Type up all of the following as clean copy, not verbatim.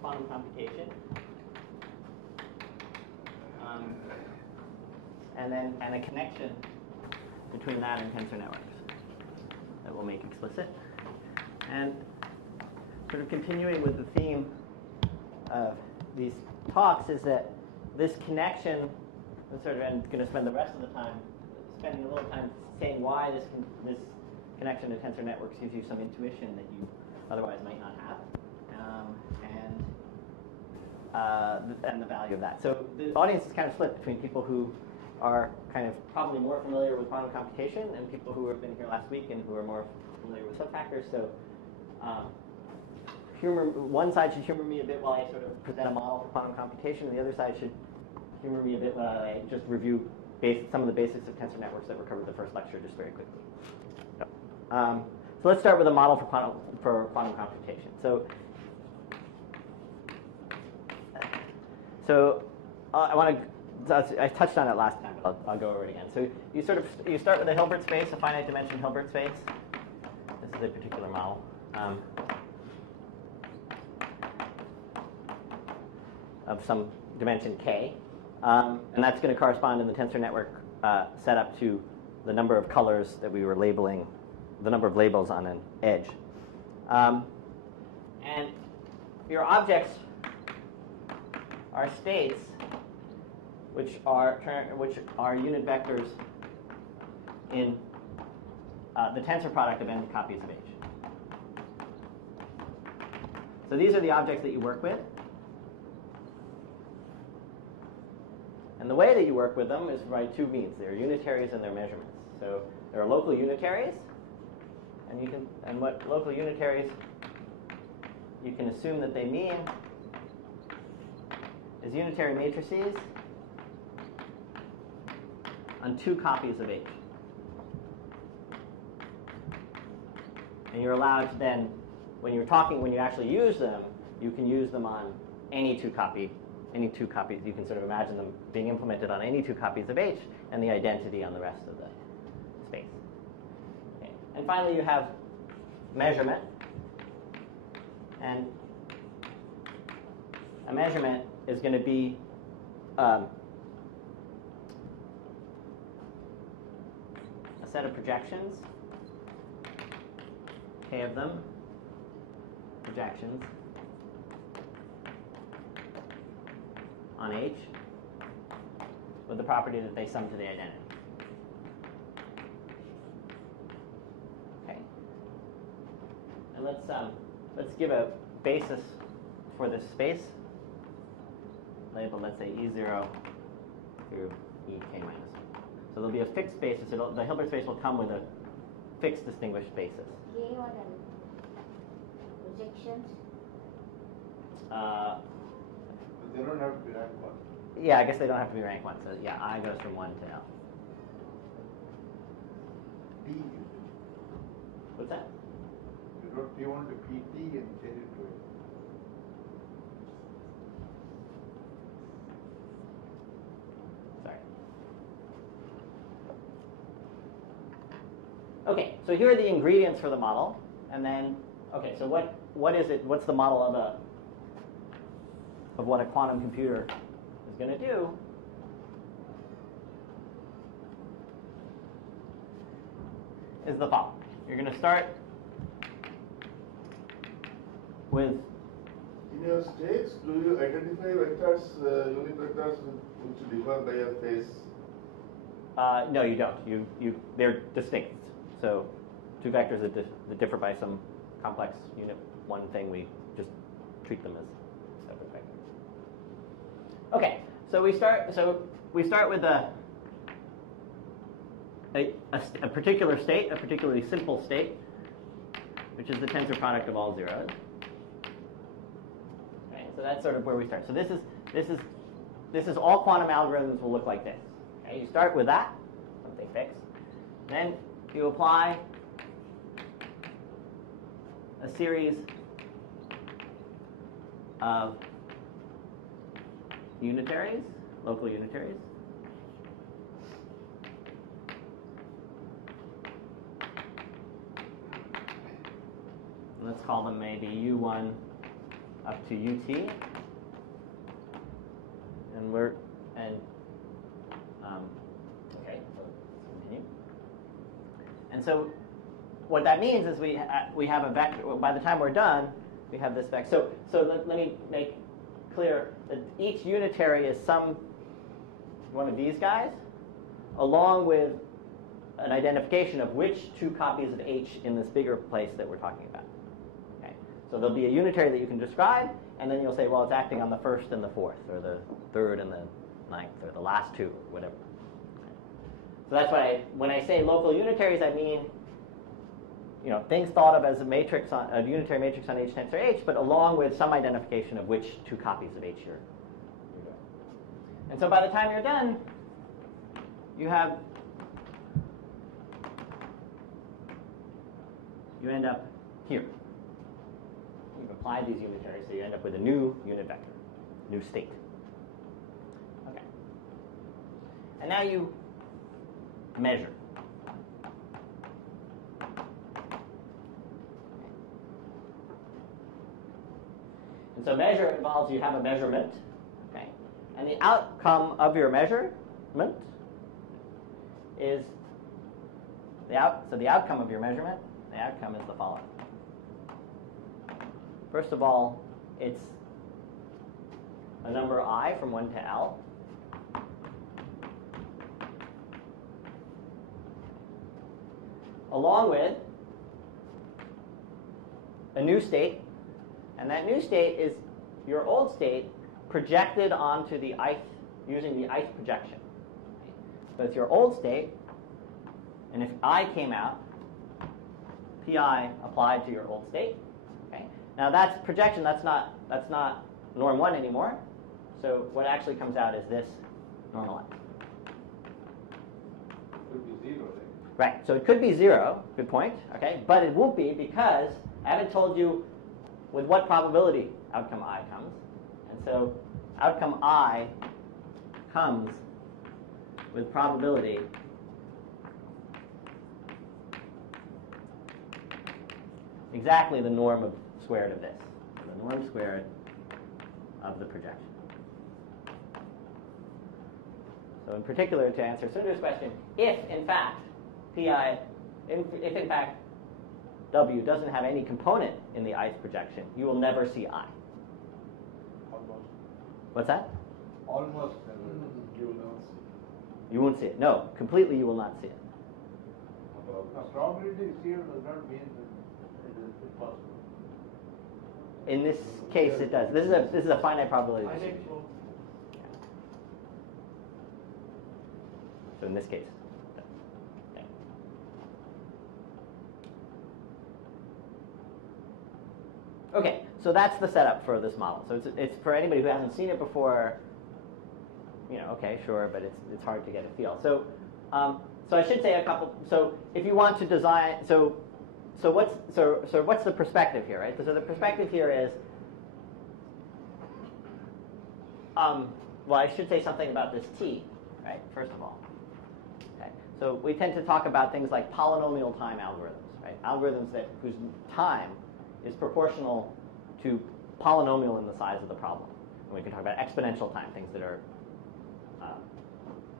quantum computation. And a connection between that and tensor networks that we'll make explicit. And sort of continuing with the theme of these talks is that this connection, I'm going to spend the rest of the time spending a little time saying why this connection to tensor networks gives you some intuition that you otherwise might not have, and the value of that. So the audience is kind of split between people who are kind of probably more familiar with quantum computation and people who have been here last week and who are more familiar with subfactors. So one side should humor me a bit while I sort of present a model for quantum computation, and the other side should humor me a bit while I just review some of the basics of tensor networks that were covered in the first lecture just very quickly. So let's start with a model for quantum computation. So I touched on it last time, but I'll go over it again. So you start with a Hilbert space, a finite dimension Hilbert space. This is a particular model. Of some dimension k. And that's going to correspond in the tensor network setup to the number of colors that we were labeling, the number of labels on an edge. And your objects are states which are unit vectors in the tensor product of n copies of h. So these are the objects that you work with. And the way that you work with them is by two means. They're unitaries and they're measurements. So there are local unitaries, and what local unitaries you can assume that they mean is unitary matrices on two copies of H. And you're allowed to then, when you actually use them, you can use them on any two copies. You can sort of imagine them being implemented on any two copies of H and the identity on the rest of the space. Okay. And finally, you have measurement. And a measurement is going to be a set of projections, k of them, projections on H with the property that they sum to the identity. Okay. And let's give a basis for this space labeled, let's say, E0 through Ek minus 1. So there'll be a fixed basis. The Hilbert space will come with a fixed distinguished basis. K what are projections? They don't have to be rank 1. Yeah, I guess they don't have to be rank 1. So yeah, I goes from 1 to L. P. What's that? You wrote P1 to PT and change it to it. Sorry. Okay, so here are the ingredients for the model, and then so what is it? What's the model of what a quantum computer is going to do? Is the following. You're going to start with. In your states, do you identify vectors, unit vectors, which differ by a phase? No, you don't. They're distinct. So two vectors that differ by some complex unit one thing, we just treat them as separate vectors. Okay, so we start with a particular state, a particularly simple state, which is the tensor product of all zeros. Okay, so that's sort of where we start. So this is all quantum algorithms will look like this. Okay, you start with that, something fixed. Then you apply a series of unitaries, local unitaries. Let's call them maybe U1 up to ut, and okay, so let's continue. And so what that means is we have a vector. By the time we're done, we have this vector. So let me make clear that each unitary is some one of these guys, along with an identification of which two copies of H in this bigger place that we're talking about. Okay? So there'll be a unitary that you can describe, and then you'll say, well, it's acting on the first and the fourth, or the third and the ninth, or the last two, or whatever. Okay? So that's why when I say local unitaries, I mean things thought of as a unitary matrix on H tensor H, but along with some identification of which two copies of H you're doing. And so by the time you're done, you end up here. You've applied these unitaries, so you end up with a new unit vector, new state. Okay. And now you measure. And so measure involves you have a measurement, okay? And the outcome of your measurement is the outcome of your measurement. The outcome is the following. First of all, it's a number I from 1 to L. Along with a new state, and that new state is your old state projected onto the ith using the ith projection. So it's your old state, and if I came out, pi applied to your old state. Okay. Now that's projection. That's not norm 1 anymore. So what actually comes out is this normalized. Could be 0, right? So it could be 0. Good point. Okay, but it won't be because I haven't told you with what probability outcome I comes, and so outcome I comes with probability exactly the norm squared of this, the norm squared of the projection. So in particular, to answer Sundar's question, if in fact if in fact W doesn't have any component in the ith projection, you will never see I. Almost. What's that? Almost never. You will not see. You won't see it. No, completely you will not see it. Now, probability zero does not mean that it is impossible. In this case, it does. This is a finite probability distribution. So in this case. Okay. Okay, so that's the setup for this model. So it's for anybody who hasn't seen it before. Okay, sure, but it's hard to get a feel. So I should say a couple. So if you want to design, so what's the perspective here, right? So the perspective here is, well, I should say something about this T, right? First of all, okay. So we tend to talk about things like polynomial time algorithms, right? Algorithms whose time is proportional to polynomial in the size of the problem. And we can talk about exponential time, things that are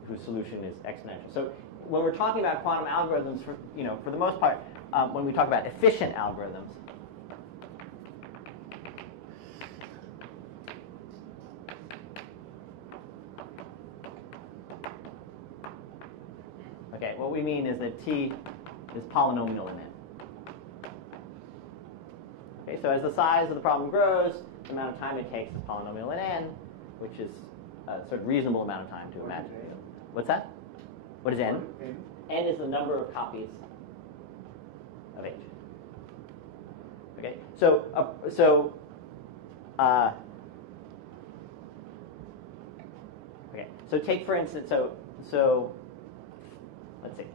whose solution is exponential. So when we're talking about quantum algorithms, for the most part, when we talk about efficient algorithms, okay, what we mean is that T is polynomial in n. Okay, so as the size of the problem grows, the amount of time it takes is polynomial in n, which is a sort of reasonable amount of time to imagine. What's that? What is n? N is the number of copies of H. Okay, so take for instance, so let's see.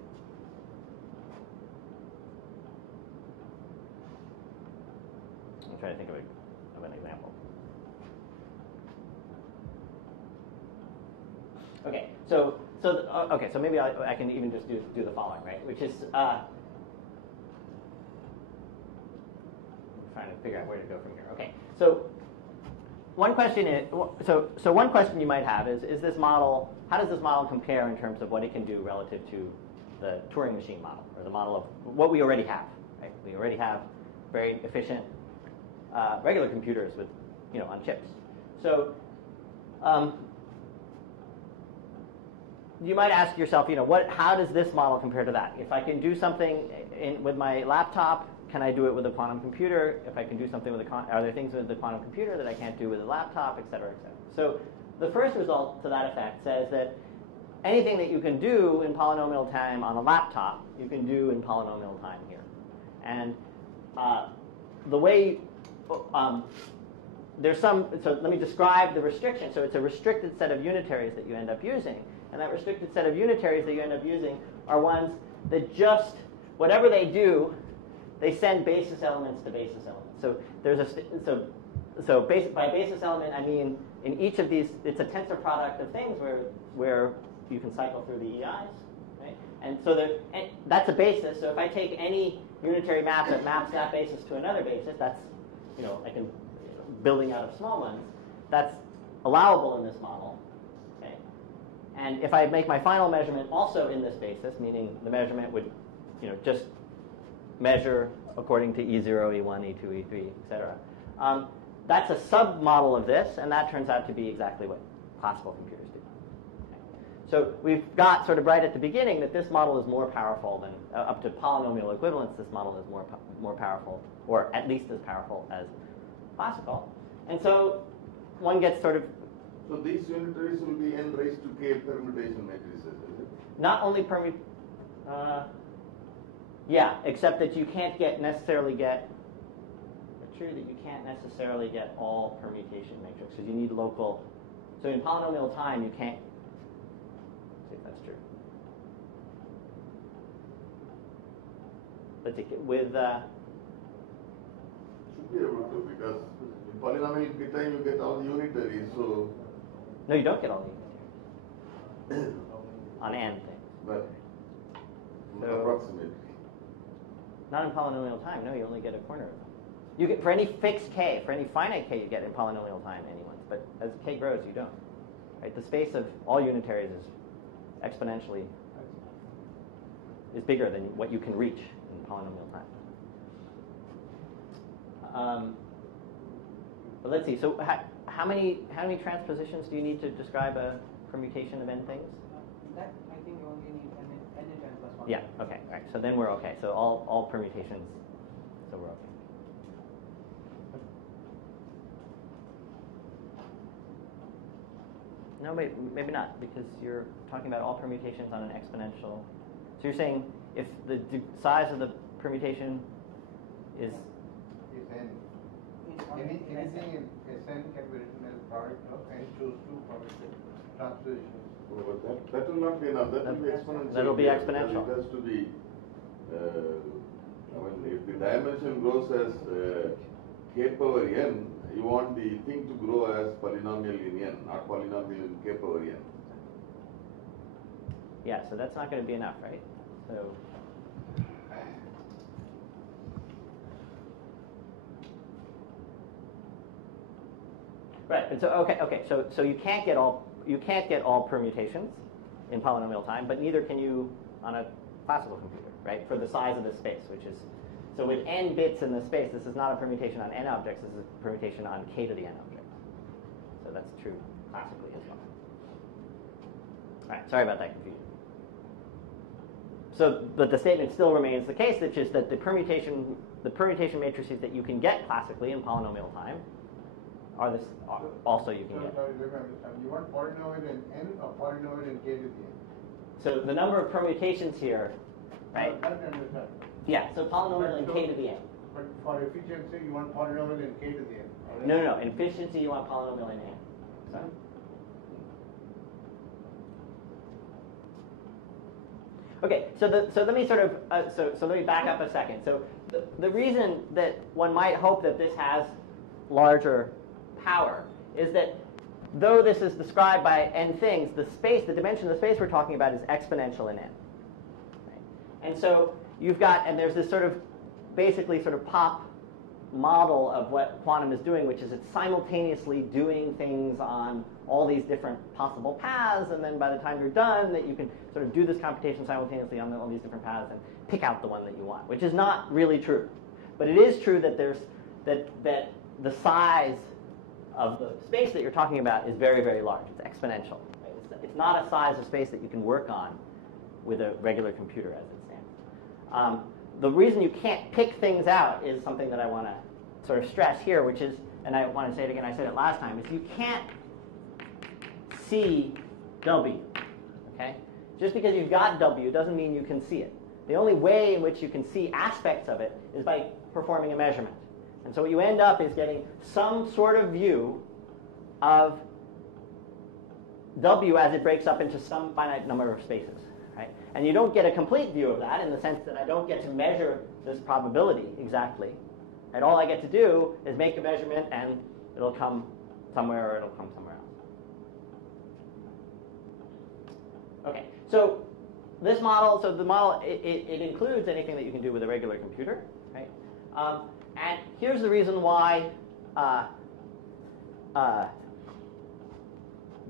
I'm trying to think of an example. Okay, so maybe I can even just do the following, right? Which is I'm trying to figure out where to go from here. Okay, so one question is, so one question you might have is this model, how does this model compare in terms of what it can do relative to the Turing machine model, or the model of what we already have, right? We already have very efficient regular computers with, on chips. So you might ask yourself, how does this model compare to that? If I can do something with my laptop, can I do it with a quantum computer? If I can do something with are there things with the quantum computer that I can't do with a laptop, et cetera, et cetera? So the first result to that effect says that anything that you can do in polynomial time on a laptop, you can do in polynomial time here. And the way, so let me describe the restriction. So it's a restricted set of unitaries that you end up using. And that restricted set of unitaries that you end up using are ones that just, whatever they do, they send basis elements to basis elements. So there's by basis element, I mean in each of these, it's a tensor product of things where you can cycle through the EIs, right? And so that's a basis. So if I take any unitary map that maps that basis to another basis, that's, building out of small ones, that's allowable in this model. Okay? And if I make my final measurement also in this basis, meaning the measurement would, just measure according to E0, E1, E2, E3, etc. That's a submodel of this, and that turns out to be exactly what classical computers do. Okay. So we've got sort of right at the beginning that this model is more powerful than, up to polynomial equivalence, this model is more powerful, or at least as powerful as classical. And so one gets sort of... So these unitaries will be n raised to k permutation matrices, is it? Not only yeah, except that you can't necessarily get all permutation matrices, because you need local. So in polynomial time, you can't. See if that's true. Let's see, with. Should be able to, because in polynomial time you get all the unitaries, so. No, you don't get all the unitaries. On n things. But approximately. Not in polynomial time. No, you only get a corner of them. You get for any fixed k, for any finite k, you get in polynomial time any ones. But as k grows, you don't. Right? The space of all unitaries is exponentially bigger than what you can reach in polynomial time. But let's see. So how many transpositions do you need to describe a permutation of n things? That I think you only need n into n plus 1. Yeah, okay, all right. So then we're okay. So all permutations, so we're okay. No, maybe not, because you're talking about all permutations on an exponential. So you're saying if the size of the permutation is n. Anything in Sn can be written as product of n choose 2 product transpositions. But that will not be enough. That will be exponential. That will be exponential. It has to be. If the dimension grows as k power n, you want the thing to grow as polynomial in n, not polynomial in k power n. Yeah, so that's not going to be enough, right? So. Right. And so okay. So you can't get all permutations in polynomial time, but neither can you on a classical computer, right? For the size of the space, which is so with n bits in the space, this is not a permutation on n objects. This is a permutation on k to the n objects. So that's true classically as well. All right. Sorry about that confusion. So, but the statement still remains the case, which is that the permutation matrices that you can get classically in polynomial time are this. Also, you can get. Sorry, let me understand. You want polynomial in n or polynomial in k to the n? So the number of permutations here, right? I understand. Yeah. So polynomial in k to the n. But for efficiency, you want polynomial in k to the n. Right? No. In efficiency, you want polynomial in n. Sorry. Okay, so let me sort of so let me back up a second. So the reason that one might hope that this has larger power is that though this is described by n things, the dimension of the space we're talking about is exponential in n. Right? And so you've got, and there's this sort of basically sort of pop model of what quantum is doing, which is it's simultaneously doing things on all these different possible paths, and then by the time you're done, that you can sort of do this computation simultaneously on all these different paths and pick out the one that you want, which is not really true. But it is true that that the size of the space that you're talking about is very, very large. It's exponential. Right? It's not a size of space that you can work on with a regular computer as it stands. The reason you can't pick things out is something that I want to sort of stress here, which is, and I want to say it again, I said it last time, is you can't see W. Okay? Just because you've got W doesn't mean you can see it. The only way in which you can see aspects of it is by performing a measurement. And so what you end up is getting some sort of view of W as it breaks up into some finite number of spaces. Right? And you don't get a complete view of that in the sense that I don't get to measure this probability exactly. And all I get to do is make a measurement, and it'll come somewhere or it'll come somewhere else. Okay, so this model, so the model, it includes anything that you can do with a regular computer. Right? And here's the reason why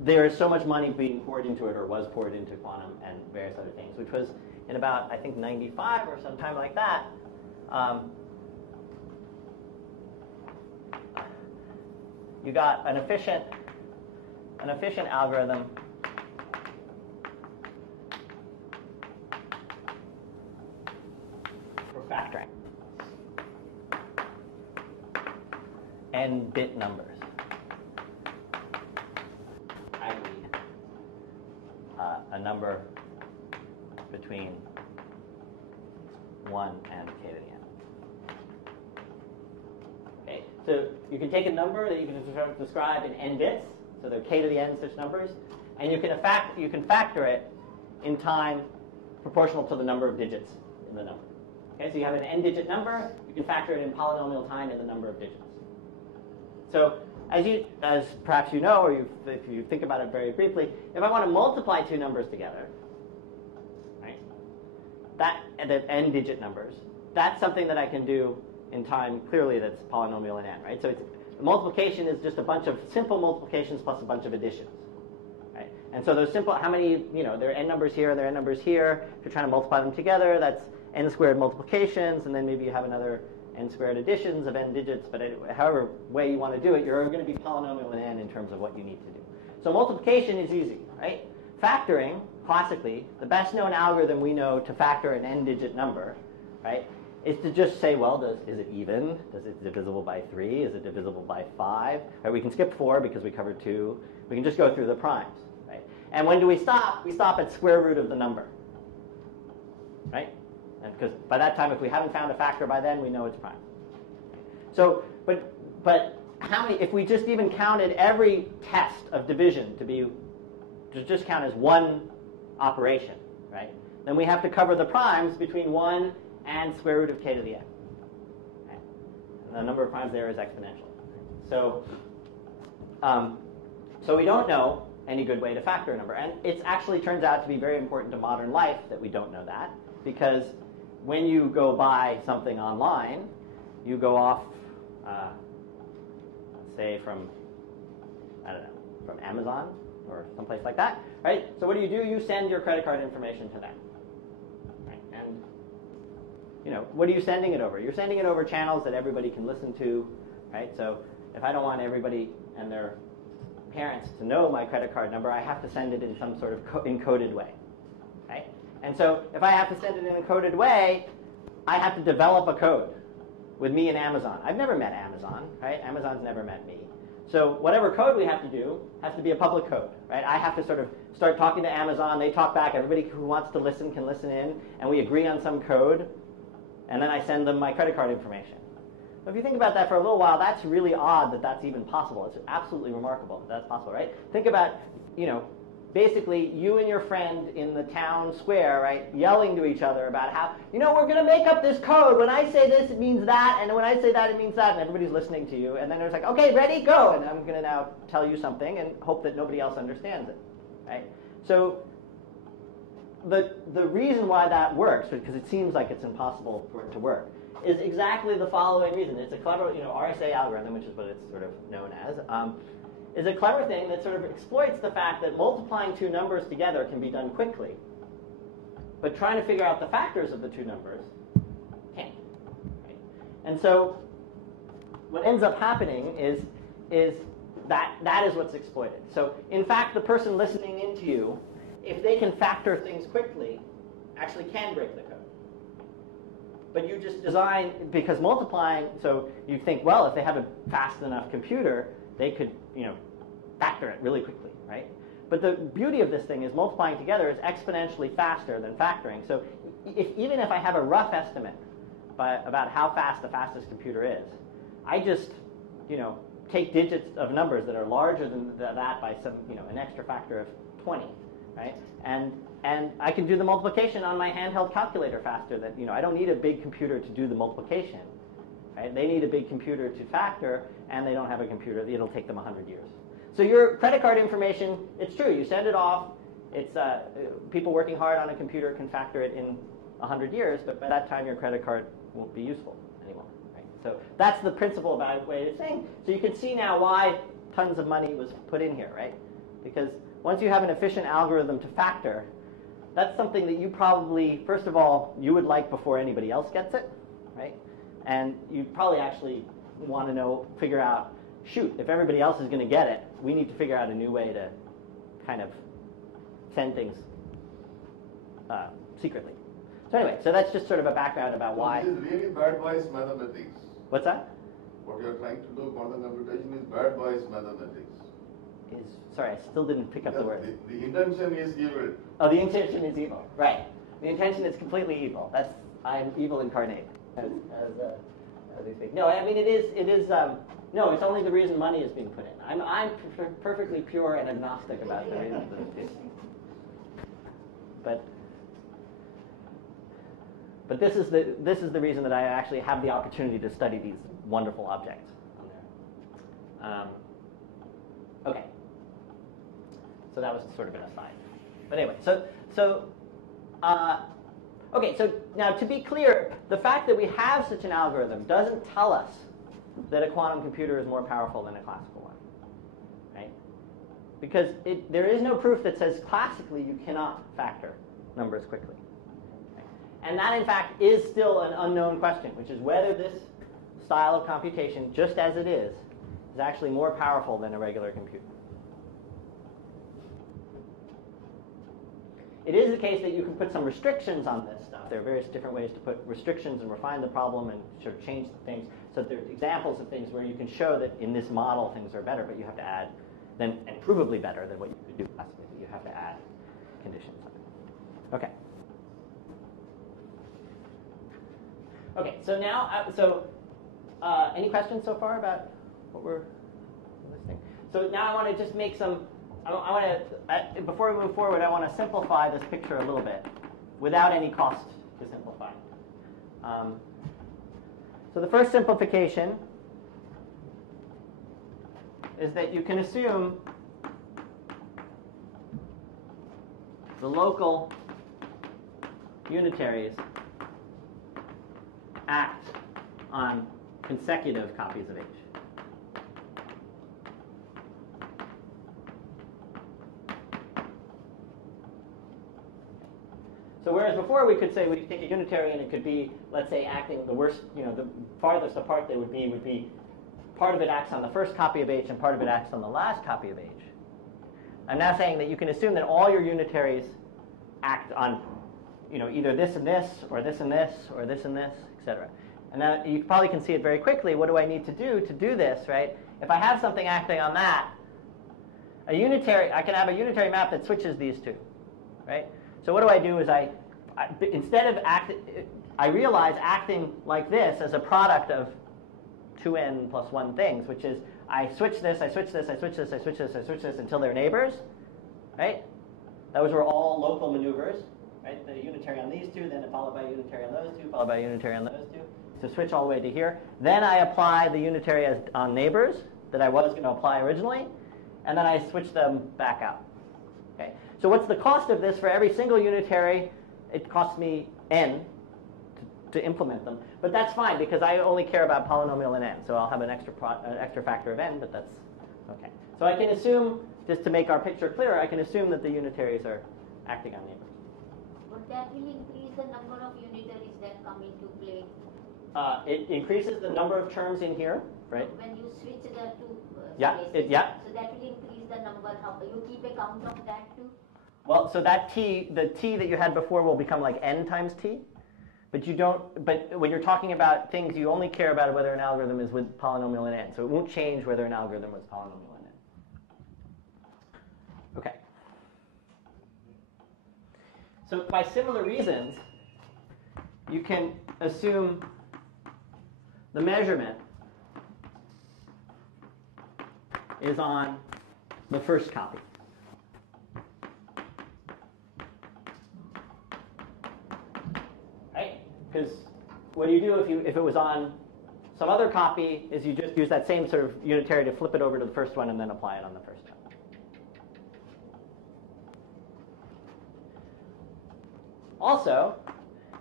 there is so much money being poured into it, or was poured into quantum and various other things, which was in about, I think, 95 or sometime like that. You got an efficient algorithm for factoring n-bit numbers. A number between 1 and k to the n. Okay, so you can take a number that you can describe in n bits, so there are k to the n such numbers, and you can factor it in time proportional to the number of digits in the number. Okay, so you have an n-digit number, you can factor it in polynomial time in the number of digits. So as perhaps you know, or if you think about it very briefly, if I want to multiply two numbers together, right, and the n-digit numbers, that's something that I can do in time clearly that's polynomial in n, right? So multiplication is just a bunch of simple multiplications plus a bunch of additions, right? And so those simple, how many, there are n numbers here, there are n numbers here. If you're trying to multiply them together, that's n squared multiplications, and then maybe you have another n squared additions of n digits, but however way you want to do it, you're going to be polynomial in n in terms of what you need to do. So multiplication is easy, right? Factoring, classically, the best known algorithm we know to factor an n-digit number, right, is to just say, well, is it even? Is it divisible by 3? Is it divisible by 5? Right, we can skip 4 because we covered 2. We can just go through the primes, right? And when do we stop? We stop at square root of the number, right? And because by that time, if we haven't found a factor by then, we know it's prime. So, but how many? If we just even counted every test of division to just count as one operation, right? Then we have to cover the primes between 1 and square root of k to the n. Okay? And the number of primes there is exponential. So, so we don't know any good way to factor a number, and it actually turns out to be very important to modern life that we don't know that, because when you go buy something online, you go off, say from Amazon or someplace like that, right? So what do? You send your credit card information to them, right? And what are you sending it over? You're sending it over channels that everybody can listen to, right? So if I don't want everybody and their parents to know my credit card number, I have to send it in some sort of encoded way, right? And so if I have to send it in an encoded way, I have to develop a code with me and Amazon. I've never met Amazon, right? Amazon's never met me. So whatever code we have to do has to be a public code, right? I have to sort of start talking to Amazon. They talk back. Everybody who wants to listen can listen in, and we agree on some code, and then I send them my credit card information. So if you think about that for a little while, that's really odd that that's even possible. It's absolutely remarkable that that's possible, right? Think about, basically you and your friend in the town square, right, yelling to each other about how, we're going to make up this code. When I say this, it means that, and when I say that, it means that, and everybody's listening to you. And then it's like, okay, ready, go. And I'm going to now tell you something and hope that nobody else understands it, right? So the reason why that works, because it seems like it's impossible for it to work, is exactly the following reason. It's a clever, RSA algorithm, which is what it's sort of known as, is a clever thing that sort of exploits the fact that multiplying two numbers together can be done quickly, but trying to figure out the factors of the two numbers can't. Right? And so what ends up happening is that is what's exploited. So in fact, the person listening into you, if they can factor things quickly, actually can break the code. But you just design, because multiplying, so you think, well, if they have a fast enough computer, they could, factor it really quickly, right? But the beauty of this thing is multiplying together is exponentially faster than factoring. So even if I have a rough estimate about how fast the fastest computer is, I just, take digits of numbers that are larger than that by some, an extra factor of 20, right? And I can do the multiplication on my handheld calculator faster than, I don't need a big computer to do the multiplication, right? They need a big computer to factor, and they don't have a computer. It'll take them 100 years. So your credit card information, it's true. You send it off. It's people working hard on a computer can factor it in 100 years, but by that time your credit card won't be useful anymore. Right? So that's the principle about way of saying. So you can see now why tons of money was put in here, right? Because once you have an efficient algorithm to factor, that's something that you probably, first of all, you would like before anybody else gets it, right? And you probably actually want to figure out, shoot, if everybody else is going to get it, we need to figure out a new way to kind of send things secretly. So anyway, so that's just sort of a background about why. This is really bad boys mathematics. What's that? What you're trying to do, quantum computation, is bad boys mathematics. Sorry, I still didn't pick up the word. The intention is evil. Oh, the intention is evil. Right. The intention is completely evil. I'm evil incarnate, as we speak. No, I mean it is. No, it's only the reason money is being put in. I'm perfectly pure and agnostic about the reason that it's used. But this is the reason that I actually have the opportunity to study these wonderful objects on there. Okay. So that was sort of an aside. But anyway, okay, so now to be clear, the fact that we have such an algorithm doesn't tell us that a quantum computer is more powerful than a classical one, right? Because there is no proof that says classically you cannot factor numbers quickly. Right? And that, in fact, is still an unknown question, which is whether this style of computation, just as it is actually more powerful than a regular computer. It is the case that you can put some restrictions on this stuff. There are various different ways to put restrictions and refine the problem and sort of change the things. So there are examples of things where you can show that in this model things are better, but you have to add, and provably better than what you could do classically. You have to add conditions on it. Okay. Okay, so now, any questions so far about what we're listening? So now I want to just make some. I want to, before we move forward, I want to simplify this picture a little bit without any cost to simplify. So the first simplification is that you can assume the local unitaries act on consecutive copies of H. So whereas before we could say we take a unitary and it could be, let's say, acting the worst, the farthest apart they would be part of it acts on the first copy of H and part of it acts on the last copy of H. I'm now saying that you can assume that all your unitaries act on, either this and this, or this and this, or this and this, etc. And now you probably can see it very quickly. What do I need to do this, right? If I have something acting on that, I can have a unitary map that switches these two, right? So what do is instead of I realize acting like this as a product of 2n plus 1 things, which is I switch this, I switch this, I switch this, I switch this, I switch this until they're neighbors, right? Those were all local maneuvers, right? The unitary on these two, then followed by a unitary on those two, followed by a unitary on those two. So switch all the way to here. Then I apply the unitary on neighbors that I was going to apply originally, and then I switch them back out. Okay. So what's the cost of this for every single unitary? It costs me n to implement them. But that's fine because I only care about polynomial in n. So I'll have an extra factor of n, but that's okay. So I can assume, just to make our picture clearer, I can assume that the unitaries are acting on the inverse. But that will increase the number of unitaries that come into play. It increases the number of terms in here, right? When you switch the two spaces. So that will increase the number. How you keep a count of that too? Well, so that the t that you had before will become like n times t. But you don't. But when you're talking about things, you only care about whether an algorithm is with polynomial in n. So it won't change whether an algorithm was polynomial in n. Okay. So by similar reasons, you can assume the measurement is on the first copy. Right? Because what do you do if it was on some other copy is you just use that same sort of unitary to flip it over to the first one and then apply it on the first one. Also,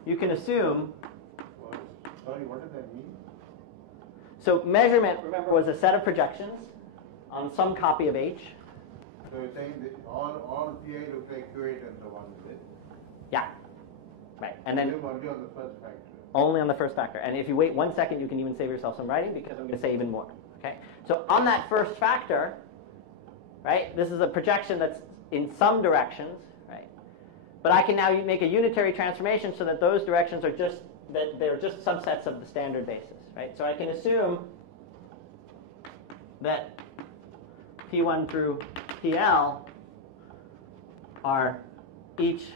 you can assume. Sorry, what does that mean? So measurement, remember, was a set of projections on some copy of H. So you're saying that all PI looks like Q8 and so on, is it? Yeah. Right. And then Only on the first factor. only on the first factor. And if you wait 1 second, you can even save yourself some writing because I'm going to say even more. Okay. So on that first factor, right, this is a projection that's in some directions, right? But I can now make a unitary transformation so that those directions are just they're just subsets of the standard basis, right? So I can assume that P1 through PL are each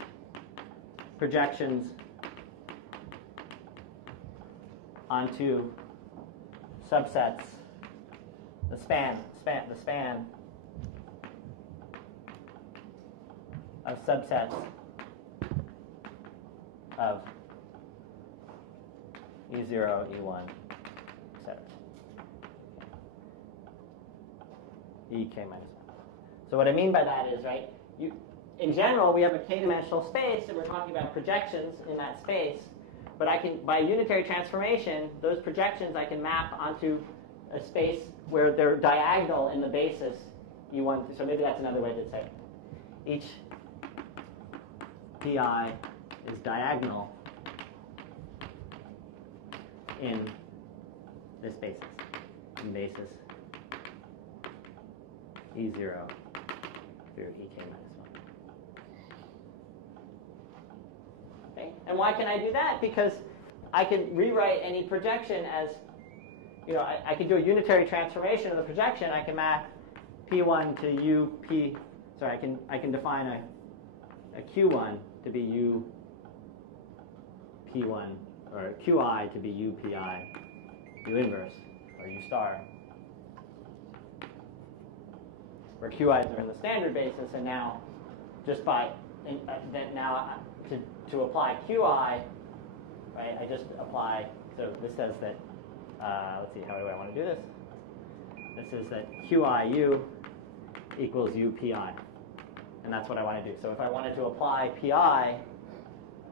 projections onto subsets, the span of subsets of E0, E1, etc. Ek minus 1. So what I mean by that is, right, in general, we have a k-dimensional space, and we're talking about projections in that space. But I can, by unitary transformation, those projections I can map onto a space where they're diagonal in the basis E1. So maybe that's another way to say it. Each pi is diagonal in this basis, in basis E0 through Ek minus 1. Okay? And why can I do that? Because I can rewrite any projection as, I can do a unitary transformation of the projection. I can map P1 to UP. Sorry, I can define a Q1 to be U P1, or Qi to be UPI, U inverse, or U star, where Qi's are in the standard basis, and now just by to apply Qi, right? I just apply. So this says that. Let's see. How do I want to do this? This is that QIU equals UPI, and that's what I want to do. So if I wanted to apply PI,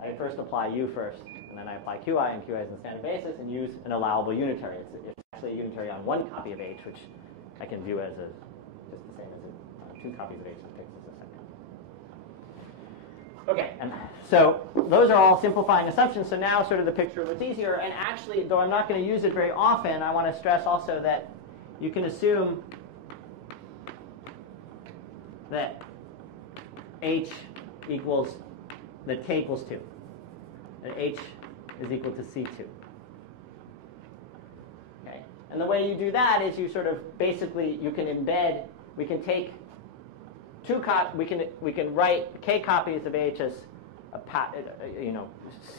I first apply U first, and then I apply Qi, and Qi is in the standard basis, and use an allowable unitary. It's actually a unitary on one copy of H, which I can view as just the same as two copies of H, which takes us a second. Okay, and so those are all simplifying assumptions. So now sort of the picture looks easier. And actually, though I'm not going to use it very often, I want to stress also that you can assume that H equals, that K equals 2. That H is equal to C2. Okay? And the way you do that is you sort of basically, you can embed, we can take we can write K copies of H as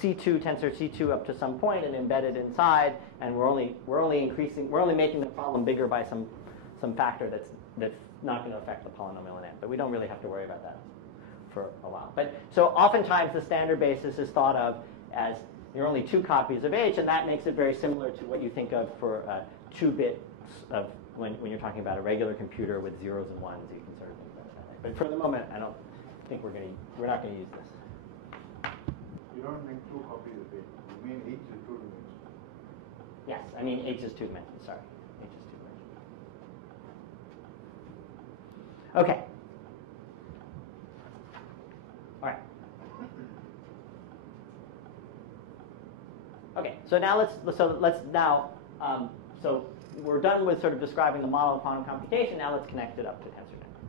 C2 tensor C2 up to some point and embed it inside, and we're only making the problem bigger by some factor that's not going to affect the polynomial in n. But we don't really have to worry about that for a while. But so oftentimes the standard basis is thought of as there are only two copies of H, and that makes it very similar to what you think of for 2 bits of when you're talking about a regular computer with zeros and ones. You can sort of think about it that way. But for the moment, I don't think we're not going to use this. You don't make 2 copies of H. You mean H is two-dimensional? Yes, I mean H is two-dimensional, sorry. H is two-dimensional. Okay. All right. Okay, so now so we're done with sort of describing the model of quantum computation. Now let's connect it up to tensor networks.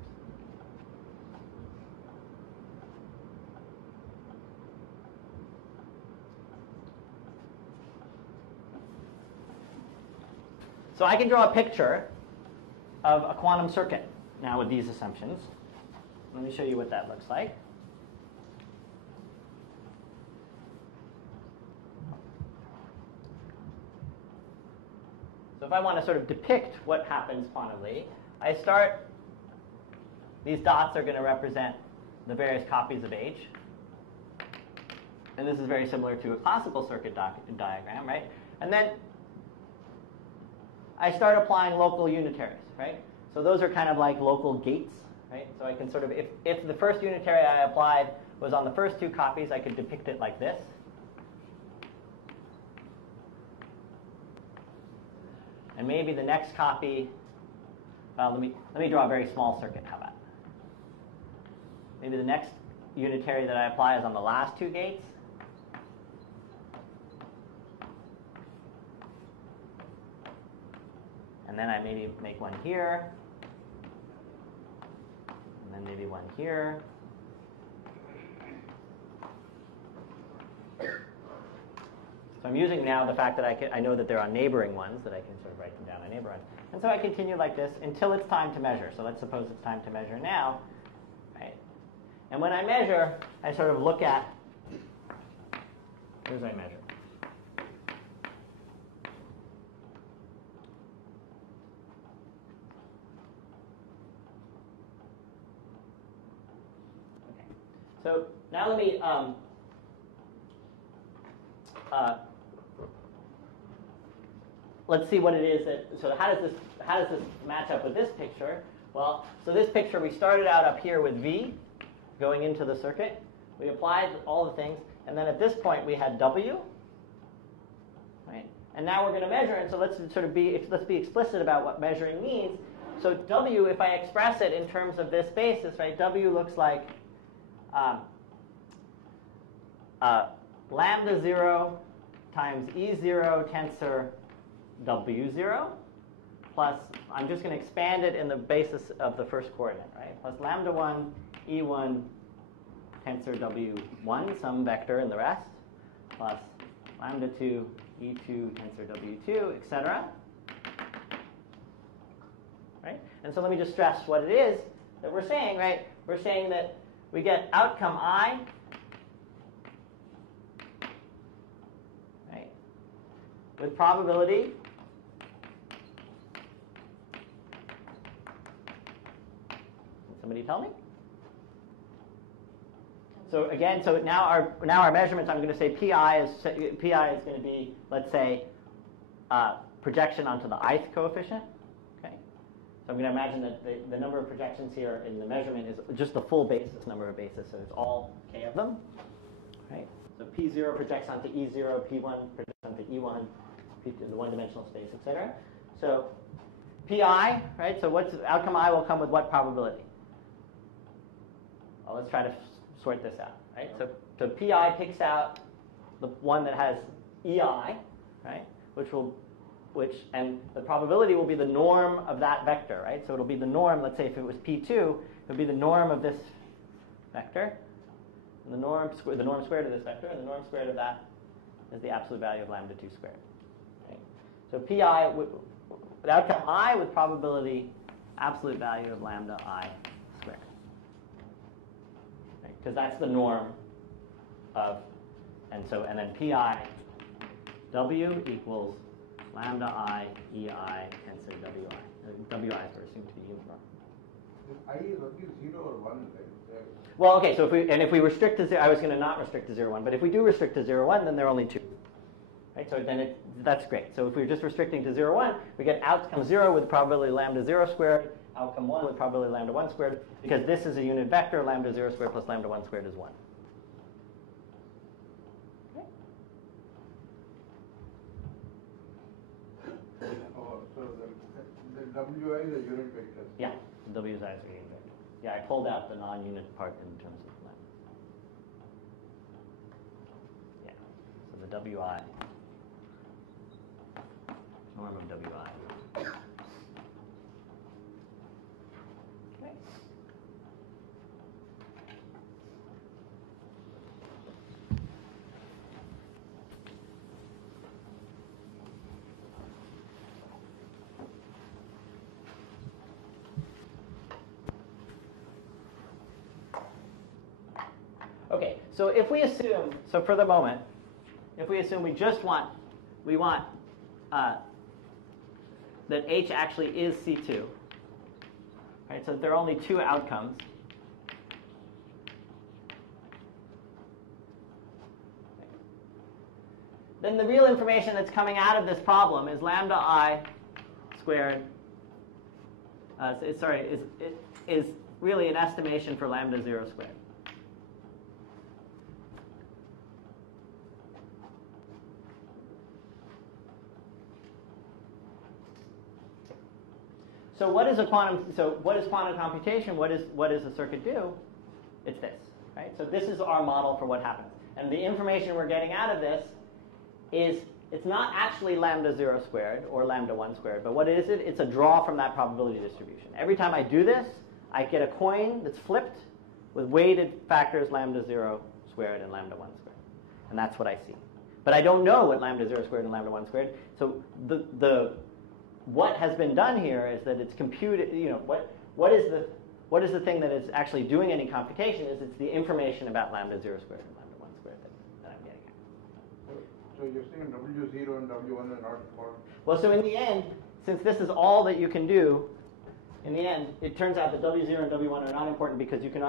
So I can draw a picture of a quantum circuit now with these assumptions. Let me show you what that looks like. So if I want to sort of depict what happens quantumly, these dots are going to represent the various copies of H. And this is very similar to a classical circuit diagram, right? And then I start applying local unitaries, right? So those are kind of like local gates, right? So I can sort of, if the first unitary I applied was on the first two copies, I could depict it like this. And maybe the next copy, well, let me draw a very small circuit. How about? Maybe the next unitary that I apply is on the last two gates. And then I maybe make one here. And then maybe one here. So I'm using now the fact that I know that there are neighboring ones, that I can sort of write them down on neighboring ones. And so I continue like this until it's time to measure. So let's suppose it's time to measure now. Right? And when I measure, I sort of look at, here's I measure. Okay. So now let me let's see what it is that, so how does this match up with this picture? Well, so this picture, we started out up here with V going into the circuit. We applied all the things, and then at this point we had W, right? And now we're going to measure, and so let's be explicit about what measuring means. So W, if I express it in terms of this basis, right? W looks like lambda 0 times E0 tensor W0 plus, I'm just going to expand it in the basis of the first coordinate, right? Plus lambda 1 E1 tensor W1, some vector in the rest, plus lambda 2 E2 tensor W2, etc. Right? And so let me just stress what it is that we're saying, right? We're saying that we get outcome I, right, with probability somebody tell me? So again, so now our measurements, I'm going to say PI is going to be, let's say, projection onto the ith coefficient. Okay, so I'm going to imagine that the number of projections here in the measurement is just the full basis number of bases, so it's all k of them. Right. So P0 projects onto E0, P1 projects onto E1, P2 the one-dimensional space, etc. So PI, right? So what's outcome I will come with what probability? Well, let's try to sort this out, right? So PI picks out the one that has EI, right? And the probability will be the norm of that vector, right? So it'll be the norm. Let's say if it was P2, it would be the norm of this vector, and the norm squared of this vector, and the norm squared of that is the absolute value of lambda 2 squared. Right? So PI, the outcome I with probability absolute value of lambda I squared. Because that's the norm of, and then PI W equals lambda I EI tensor WI. WI is assumed to be uniform. I is only 0 or 1, right? Well, okay, so if we restrict to 0, I was going to not restrict to 0, 1, but if we do restrict to 0, 1, then there are only 2. Right, so then that's great. So if we're just restricting to 0, 1, we get outcome 0 with probability lambda 0 squared, outcome 1 with probability lambda 1 squared, because this is a unit vector, lambda 0 squared plus lambda 1 squared is 1. Okay. WI is a unit vector. Yeah, Wi's are unit vector. Yeah, I pulled out the non-unit part in terms of lambda. Yeah, so the WI, norm of WI. Okay. Okay, so if we assume, so for the moment, if we assume we want that H actually is C2, right? So there are only two outcomes. Then the real information that's coming out of this problem is lambda I squared. Is really an estimation for lambda 0 squared. So what is quantum computation? What does a circuit do? It's this, right? So this is our model for what happens. And the information we're getting out of this is, it's not actually lambda 0 squared or lambda 1 squared, but what is it? It's a draw from that probability distribution. Every time I do this, I get a coin that's flipped with weighted factors lambda 0 squared and lambda 1 squared. And that's what I see. But I don't know what lambda 0 squared and lambda 1 squared. So what has been done here is that it's computed, what is the thing that is actually doing any computation is it's the information about lambda 0 squared and lambda 1 squared that I'm getting at. So you're saying W0 and W1 are not important? Well, so in the end, since this is all that you can do, in the end, it turns out that W0 and W1 are not important because you can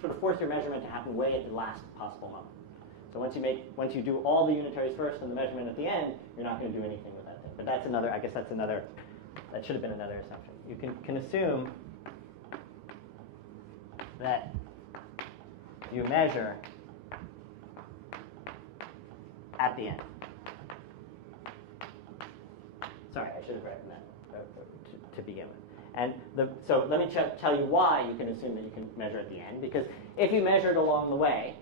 sort of force your measurement to happen way at the last possible moment. So once you do all the unitaries first and the measurement at the end, you're not going to do anything with that thing. But that's another, I guess that should have been another assumption. You can assume that you measure at the end. Sorry, I should have written that to begin with. And so let me tell you why you can assume that you can measure at the end. Because if you measured along the way,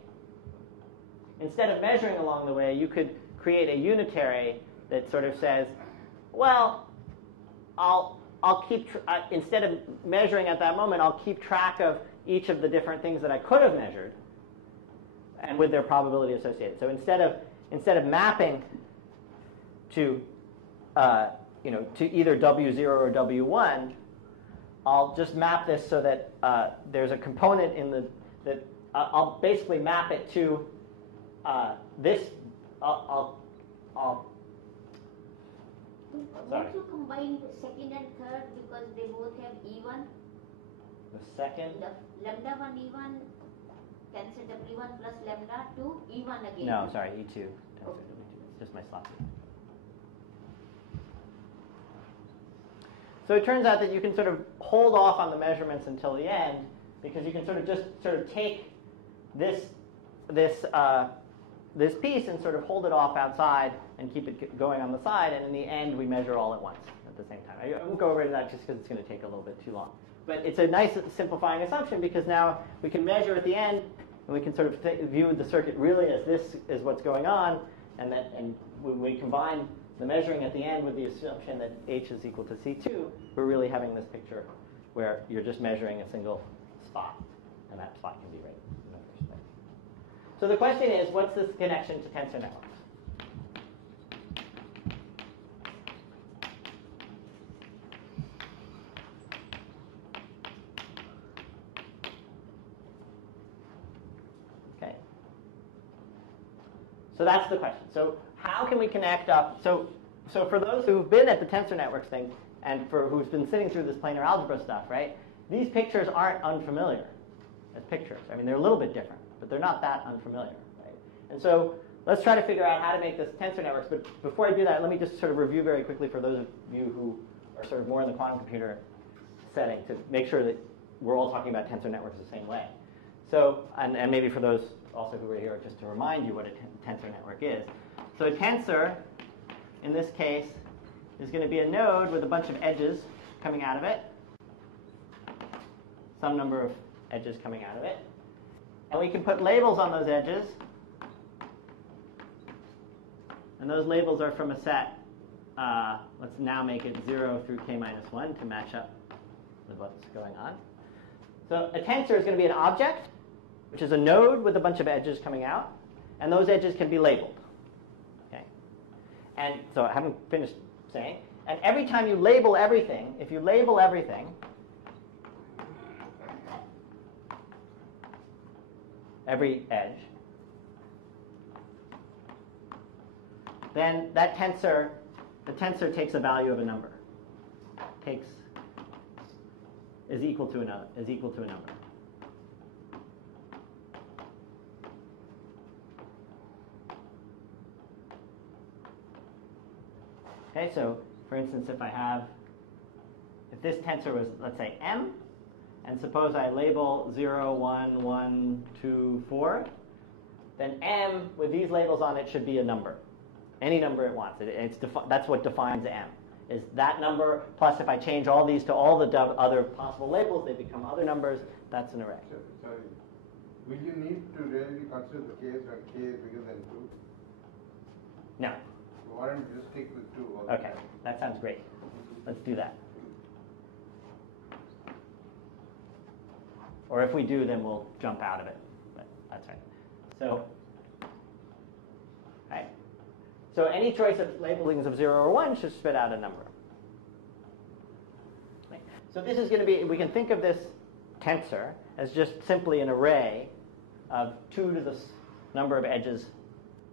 instead of measuring along the way, you could create a unitary that sort of says, well, I'll keep instead of measuring at that moment, I'll keep track of each of the different things that I could have measured, and with their probability associated. So instead of mapping to to either W0 or W1, I'll just map this so that there's a component in that I'll basically map it to this. Won't you combine the second and third because they both have E1? The second? The lambda 1 E1 cancel W1 plus lambda 2 E1 again. No, sorry, E2. Okay. It's just my sloppy. So it turns out that you can sort of hold off on the measurements until the end because you can sort of take this piece and sort of hold it off outside and keep it going on the side, and in the end we measure all at once at the same time. I won't go over that just because it's going to take a little bit too long. But it's a nice simplifying assumption because now we can measure at the end and we can sort of view the circuit really as this is what's going on, and when we combine the measuring at the end with the assumption that H is equal to C2, we're really having this picture where you're just measuring a single spot, and that spot can be right in the first place. So the question is, what's this connection to tensor networks? Okay. So that's the question. So how can we connect up? So for those who've been at the tensor networks thing, and for who's been sitting through this planar algebra stuff, right? These pictures aren't unfamiliar as pictures. I mean, they're a little bit different, but they're not that unfamiliar, right? And so let's try to figure out how to make this tensor networks. But before I do that, let me just sort of review very quickly for those of you who are sort of more in the quantum computer setting to make sure that we're all talking about tensor networks the same way. So, and maybe for those also who are here, just to remind you what a tensor network is. So a tensor, in this case, is going to be a node with a bunch of edges coming out of it, some number of edges coming out of it. And we can put labels on those edges. And those labels are from a set. Let's now make it 0 through k minus 1 to match up with what's going on. So a tensor is going to be an object, which is a node with a bunch of edges coming out. And those edges can be labeled. Okay? And so I haven't finished saying. And every time you label everything, if you label everything, every edge, then that tensor, the tensor takes a value of a number. Is equal to a number. Okay, so for instance, if this tensor was, let's say, m, and suppose I label 0, 1, 1, 2, 4, then m with these labels on it should be a number. Any number it wants. That's what defines m. Is that number plus if I change all these to all the other possible labels, they become other numbers. That's an array. Sorry. Will you need to really consider the case when k is bigger than 2? No. Why don't you just stick with 2 all the Okay, time? that sounds great. Let's do that. Or if we do, then we'll jump out of it. But that's right. So, right. So any choice of labelings of 0 or 1 should spit out a number. Right. So this is going to be, we can think of this tensor as just simply an array of 2 to the number of edges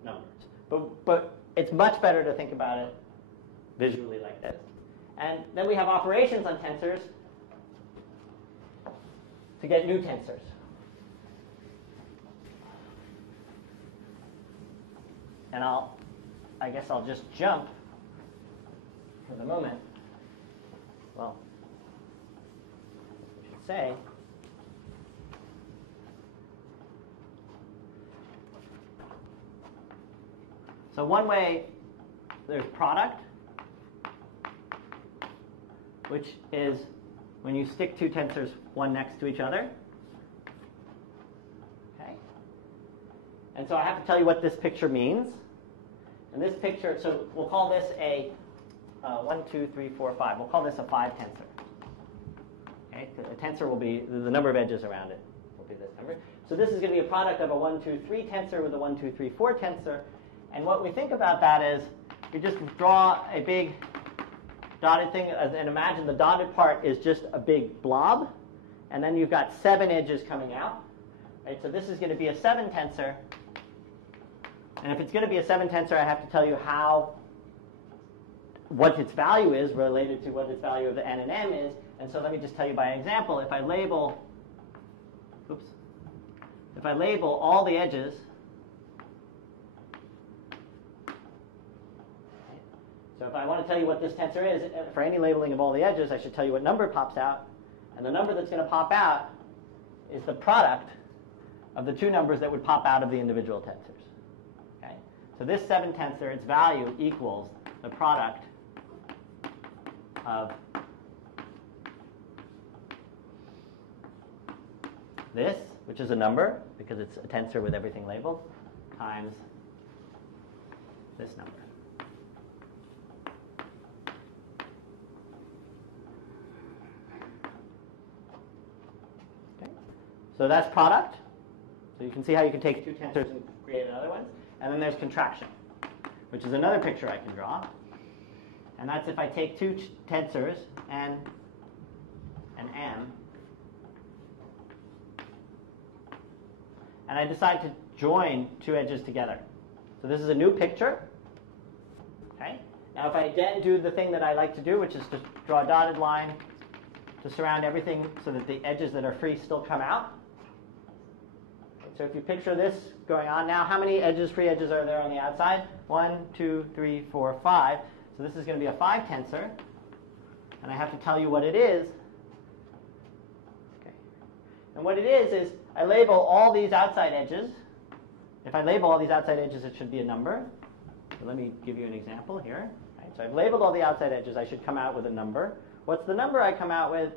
numbers. But it's much better to think about it visually like this. And then we have operations on tensors to get new tensors. And I guess I'll just jump for the moment. Well, I should say so one way, there's product, which is when you stick 2 tensors one next to each other. Okay? And so I have to tell you what this picture means. And this picture, so we'll call this a 1, 2, 3, 4, 5. We'll call this a 5 tensor. Okay? A tensor will be, the number of edges around it will be this number. So this is going to be a product of a 1, 2, 3 tensor with a 1, 2, 3, 4 tensor. And what we think about that is, you just draw a big dotted thing, and imagine the dotted part is just a big blob, and then you've got 7 edges coming out. Right? So this is going to be a 7 tensor. And if it's going to be a 7 tensor, I have to tell you what its value is related to what its value of the n and m is. And so let me just tell you by example, if I label all the edges, so if I want to tell you what this tensor is, for any labeling of all the edges, I should tell you what number pops out. And the number that's going to pop out is the product of the 2 numbers that would pop out of the individual tensors. Okay? So this 7 tensor, its value equals the product of this, which is a number, because it's a tensor with everything labeled, times this number. So that's product. So you can see how you can take 2 tensors and create another one. And then there's contraction, which is another picture I can draw. And that's if I take 2 tensors, n and m, and I decide to join 2 edges together. So this is a new picture. Okay. Now if I then do the thing that I like to do, which is to draw a dotted line to surround everything so that the edges that are free still come out. So if you picture this going on now, how many free edges are there on the outside? 1, 2, 3, 4, 5. So this is going to be a 5 tensor. And I have to tell you what it is. Okay. And what it is I label all these outside edges. If I label all these outside edges, it should be a number. So let me give you an example here. Right? Right? So I've labeled all the outside edges. I should come out with a number. What's the number I come out with?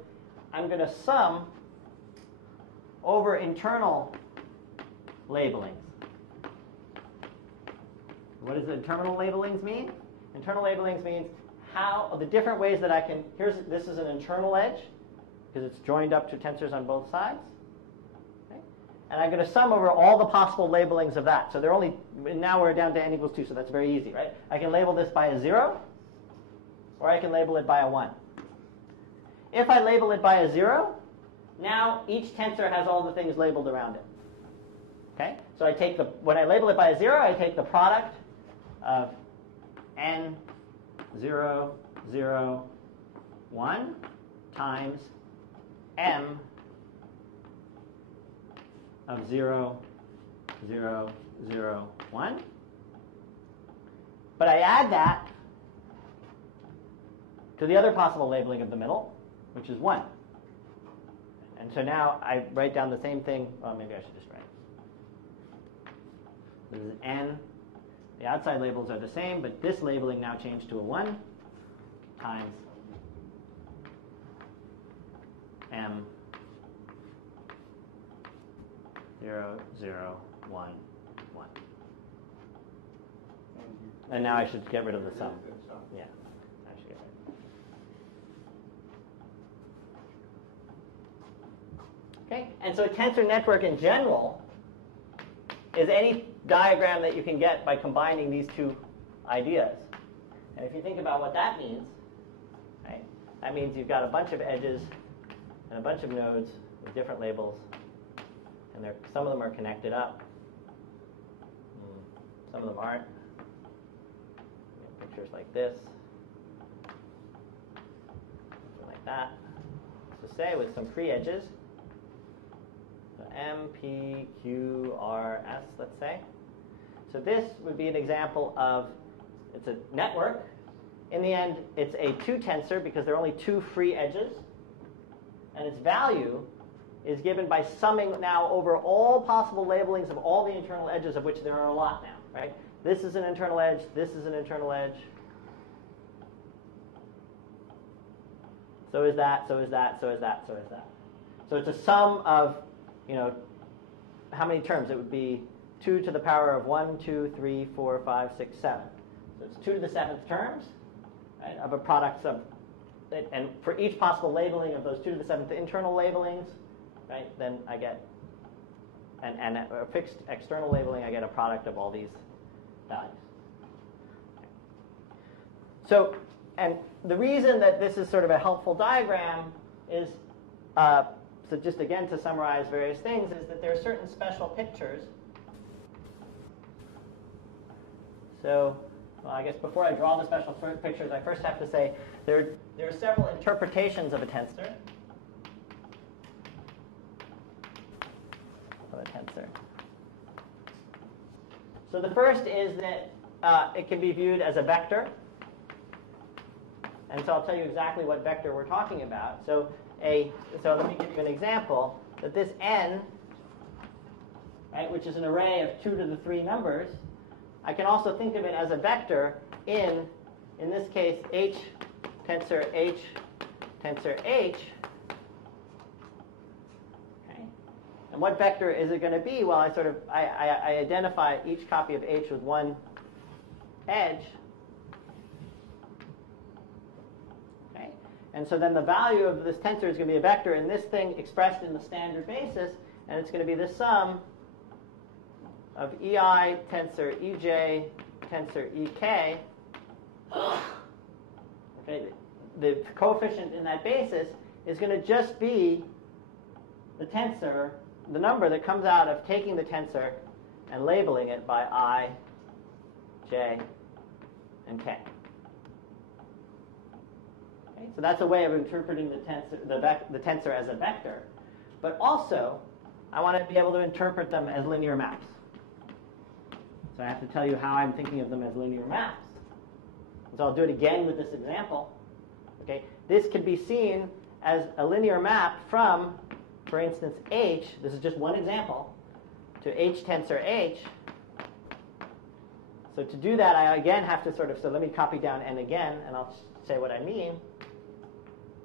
I'm going to sum over internal labelings. What does internal labelings mean? Internal labelings means how the different ways that I can. This is an internal edge because it's joined up to tensors on both sides. Okay? And I'm going to sum over all the possible labelings of that. So now we're down to n equals 2, so that's very easy, right? I can label this by a 0, or I can label it by a 1. If I label it by a 0, now each tensor has all the things labeled around it. Okay? So when I label it by a 0, I take the product of n 0, 0, 1 times m of 0, 0, 0, 1. But I add that to the other possible labeling of the middle, which is 1. And so now I write down the same thing. Well, maybe I should just write. This is n. The outside labels are the same, but this labeling now changed to a 1 times m 0, 0, 1, 1. And now I should get rid of the sum. Yeah, I should get rid of it. Okay, and so a tensor network in general is any diagram that you can get by combining these two ideas. And if you think about what that means, right, that means you've got a bunch of edges and a bunch of nodes with different labels, and some of them are connected up. Some of them aren't. Pictures like this, something like that. So say with some free edges, so M, P, Q, R, S, let's say. So this would be an example of, it's a network. In the end, it's a 2 tensor because there are only 2 free edges. And its value is given by summing now over all possible labelings of all the internal edges, of which there are a lot now, right? This is an internal edge, this is an internal edge. So is that, so is that, so is that, so is that. So it's a sum of, how many terms? It would be 2 to the power of 1, 2, 3, 4, 5, 6, 7. So it's 2 to the 7th terms, right, of a product sum. And for each possible labeling of those 2 to the 7th internal labelings, right, then I get, and a fixed external labeling, I get a product of all these values. So, and the reason that this is sort of a helpful diagram is, so just again to summarize various things, is that there are certain special pictures. So, well, I guess before I draw the special pictures, I first have to say there are several interpretations of a tensor. So the first is that it can be viewed as a vector. And so I'll tell you exactly what vector we're talking about. So let me give you an example. That this n, right, which is an array of 2 to the 3 numbers, I can also think of it as a vector in this case, H, tensor H, tensor H. Okay. And what vector is it going to be? Well, I identify each copy of H with one edge. Okay. And so then the value of this tensor is going to be a vector in this thing expressed in the standard basis, and it's going to be the sum of EI tensor EJ tensor EK. Okay, the coefficient in that basis is going to just be the tensor, the number that comes out of taking the tensor and labeling it by I, J, and K. Okay, so that's a way of interpreting the tensor as a vector. But also, I want to be able to interpret them as linear maps. So I have to tell you how I'm thinking of them as linear maps. So I'll do it again with this example. Okay, this can be seen as a linear map from, for instance, H. This is just one example, to H tensor H. So to do that, I again have to sort of, so let me copy down n again, and I'll say what I mean.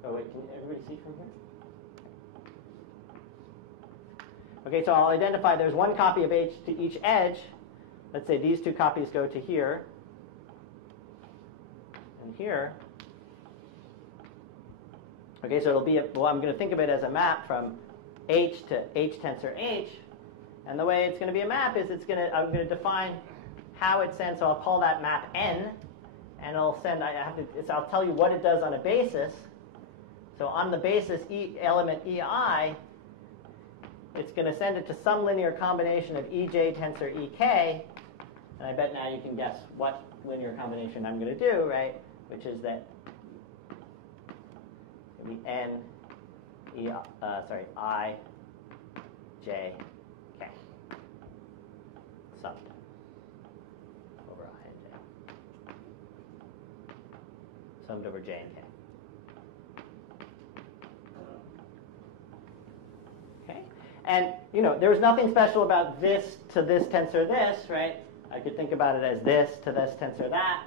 Oh wait, can everybody see from here? Okay, so I'll identify there's one copy of h to each edge. Let's say these two copies go to here and here. Okay, so it'll be, well, I'm going to think of it as a map from h to h tensor h. And the way it's going to be a map is I'm going to define how it sends. So I'll call that map n, and I'll send. I'll tell you what it does on a basis. So on the basis element ei, it's going to send it to some linear combination of ej tensor ek. And I bet now you can guess what linear combination I'm going to do, right? Which is that it's going to be n I j k summed over I and j. Summed over j and k. Okay? And, there's nothing special about this to this tensor this, right? I could think about it as this to this tensor that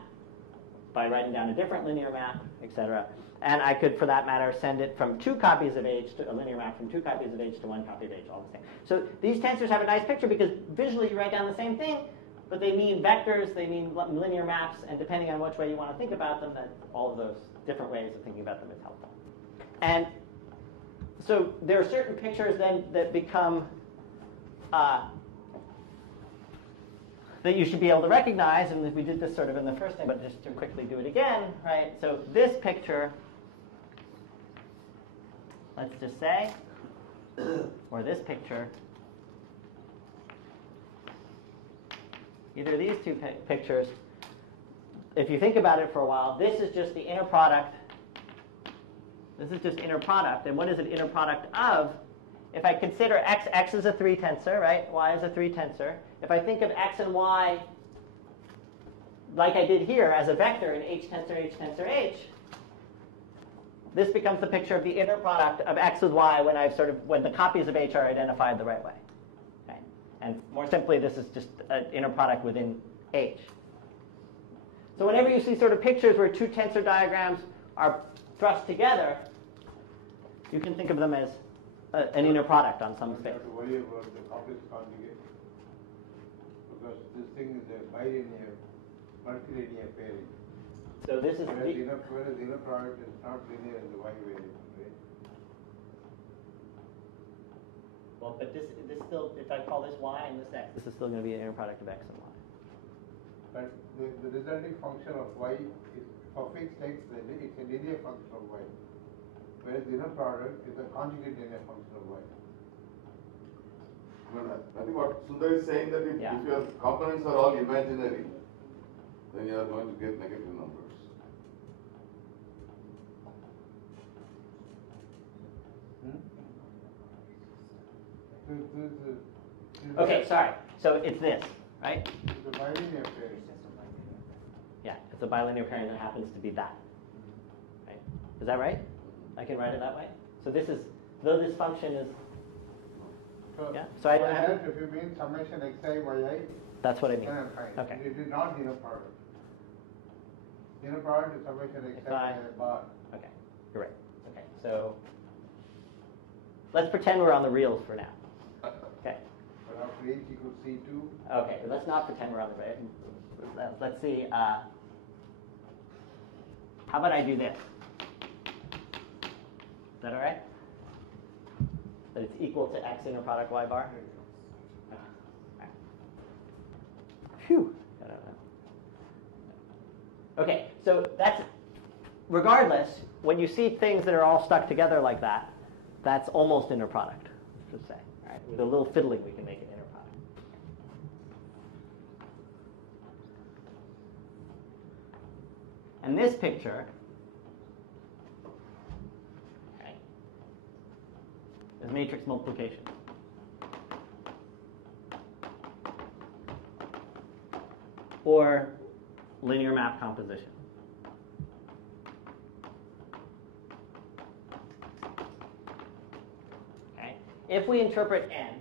by writing down a different linear map, etc. And I could, for that matter, send it from 2 copies of h to a linear map from 2 copies of h to 1 copy of h, all the same. So these tensors have a nice picture because visually you write down the same thing, but they mean vectors, they mean linear maps, and depending on which way you want to think about them, that all of those different ways of thinking about them is helpful. And so there are certain pictures then that become that you should be able to recognize, and we did this sort of in the first thing, but just to quickly do it again, right? So this picture, let's just say, or this picture, either of these two pictures, if you think about it for a while, this is just the inner product. This is just inner product, and what is it inner product of? If I consider x is a 3 tensor, right? Y is a 3 tensor. If I think of x and y like I did here as a vector in h tensor h, this becomes the picture of the inner product of x with y when the copies of h are identified the right way. Okay? And more simply, this is just an inner product within h. So whenever you see sort of pictures where 2 tensor diagrams are thrust together, you can think of them as an inner product on some space. You have to worry about the copies conjugate because this thing is a bilinear, multilinear pairing. So this is whereas the inner product is not linear in the y variable, right? Well, but this still, if I call this y and this x, this is still going to be an inner product of x and y. But the resulting function of y is for fixed x, it's a linear function of y. Whereas the inner product is a conjugate linear function of y. I think what Sundar is saying that if your components are all imaginary, then you are going to get negative numbers. Okay, sorry. So it's this, right? It's a bilinear pairing. Yeah, it's a bilinear pairing that happens to be that. Right? Is that right? I can write it that way? So this is, though this function is, yeah? So if you mean summation xi yi, that's what I mean. then I'm fine. Okay. It is not the inner product. The inner product is summation xi Xi. bar. Okay, you're right. Okay, so let's pretend we're on the reals for now. Okay. But after h equals c2. Okay, but let's not pretend we're on the reals. Let's see. How about I do this? Is that all right? That it's equal to x inner product y bar? Right. Phew. Okay, so that's, regardless, when you see things that are all stuck together like that, that's almost inner product, let's say. Right? With a little fiddling, we can make it inner product. And this picture, okay, is matrix multiplication. Or linear map composition. Okay. If we interpret n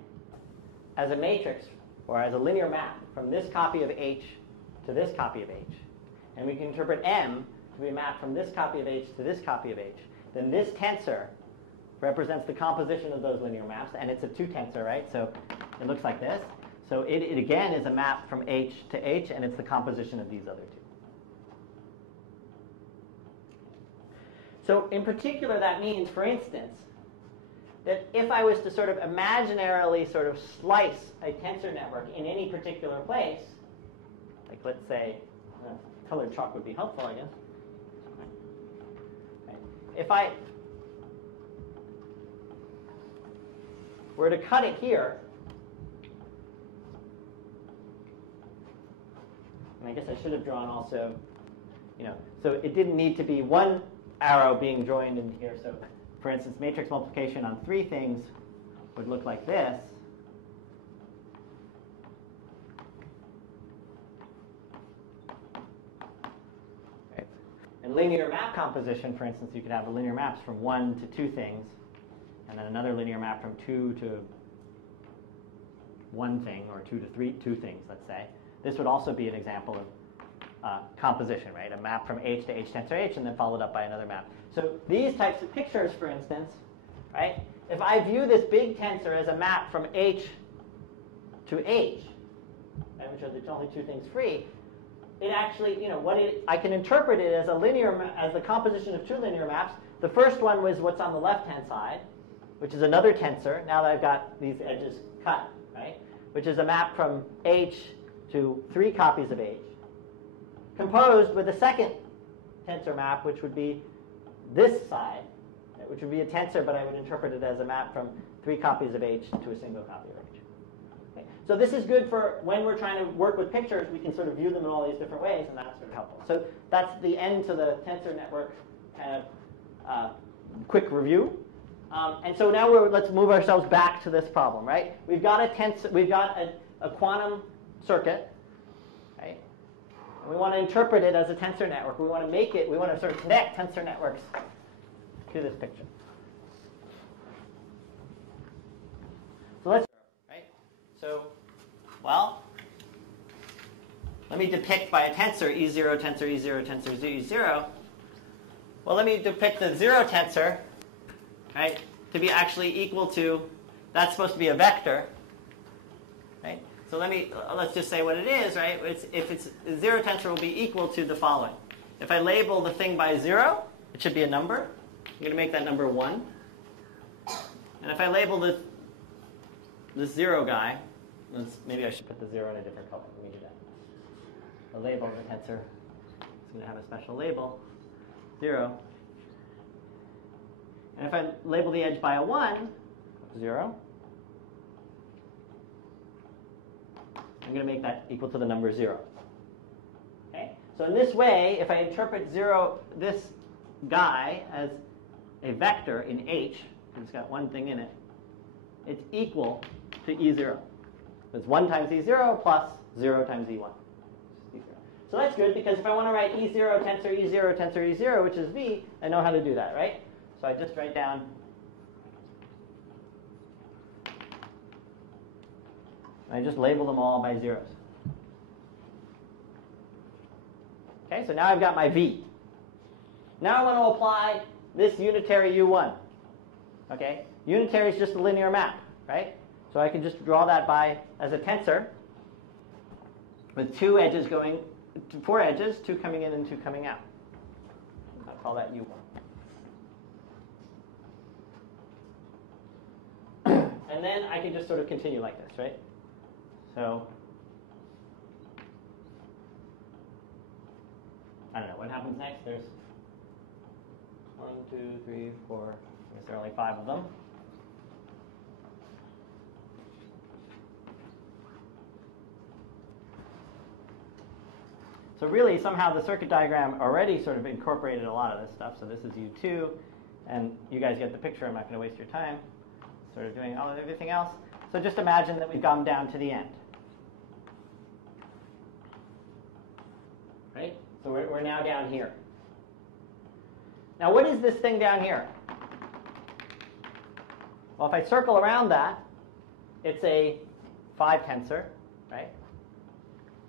as a matrix or as a linear map from this copy of h to this copy of H, and we can interpret M to be a map from this copy of H to this copy of H, then this tensor represents the composition of those linear maps, and it's a 2 tensor, right? So it looks like this. So it again is a map from H to H, and it's the composition of these other two. So in particular, that means, for instance, that if I was to sort of imaginarily sort of slice a tensor network in any particular place, like let's say, colored chalk would be helpful, I guess. Right. If I were to cut it here, and I guess I should have drawn also, so it didn't need to be one arrow being joined in here. So for instance, matrix multiplication on 3 things would look like this. Right. And linear map composition, for instance, you could have the linear maps from 1 to 2 things, and then another linear map from 2 to 1 thing, or 2 to 2 things, let's say. This would also be an example of composition, right? A map from H to H tensor H, and then followed up by another map. So these types of pictures, for instance, right? If I view this big tensor as a map from H to H, right, which are the only 2 things free, it actually, I can interpret it as as the composition of 2 linear maps. The first one was what's on the left-hand side, which is another tensor. Now that I've got these edges cut, right? Which is a map from H to 3 copies of H, composed with a second tensor map, which would be this side, which would be a tensor, but I would interpret it as a map from 3 copies of H to a single copy of H. Okay. So this is good for when we're trying to work with pictures. We can sort of view them in all these different ways, and that's sort of helpful. So that's the end to the tensor network kind of quick review. And so now let's move ourselves back to this problem, right? We've got a quantum circuit, right? And we want to interpret it as a tensor network. We want to sort of connect tensor networks to this picture. So let's, right? So, well, let me depict by a tensor E0, tensor E0, tensor E0. Well, let me depict the 0 tensor, right, to be actually equal to, that's supposed to be a vector, right? So let's just say what it is, right? If it's 0 tensor will be equal to the following. If I label the thing by 0, it should be a number. I'm going to make that number 1. And if I label this 0 guy, maybe I should put the 0 in a different color. Let me do that. The label of the tensor is going to have a special label, 0. And if I label the edge by a 1, 0, I'm going to make that equal to the number 0. Okay? So in this way, if I interpret this guy as a vector in H, it's got one thing in it, it's equal to E0. It's 1 times E0 plus 0 times E1. So that's good, because if I want to write E0, tensor E0, tensor E0, which is V, I know how to do that, right? So I just write down I just label them all by zeros. Okay, so now I've got my V. Now I want to apply this unitary U1. Okay, unitary is just a linear map, right? So I can just draw that as a tensor with 4 edges, 2 coming in and 2 coming out. I'll call that U1. And then I can just sort of continue like this, right? So, I don't know, what happens next? There's 1, 2, 3, 4, I guess there are only 5 of them. So really, somehow the circuit diagram already sort of incorporated a lot of this stuff. So this is U2, and you guys get the picture. I'm not going to waste your time sort of doing everything else. So just imagine that we've gone down to the end. Right? So we're now down here. Now what is this thing down here? Well, if I circle around that, it's a 5 tensor, right?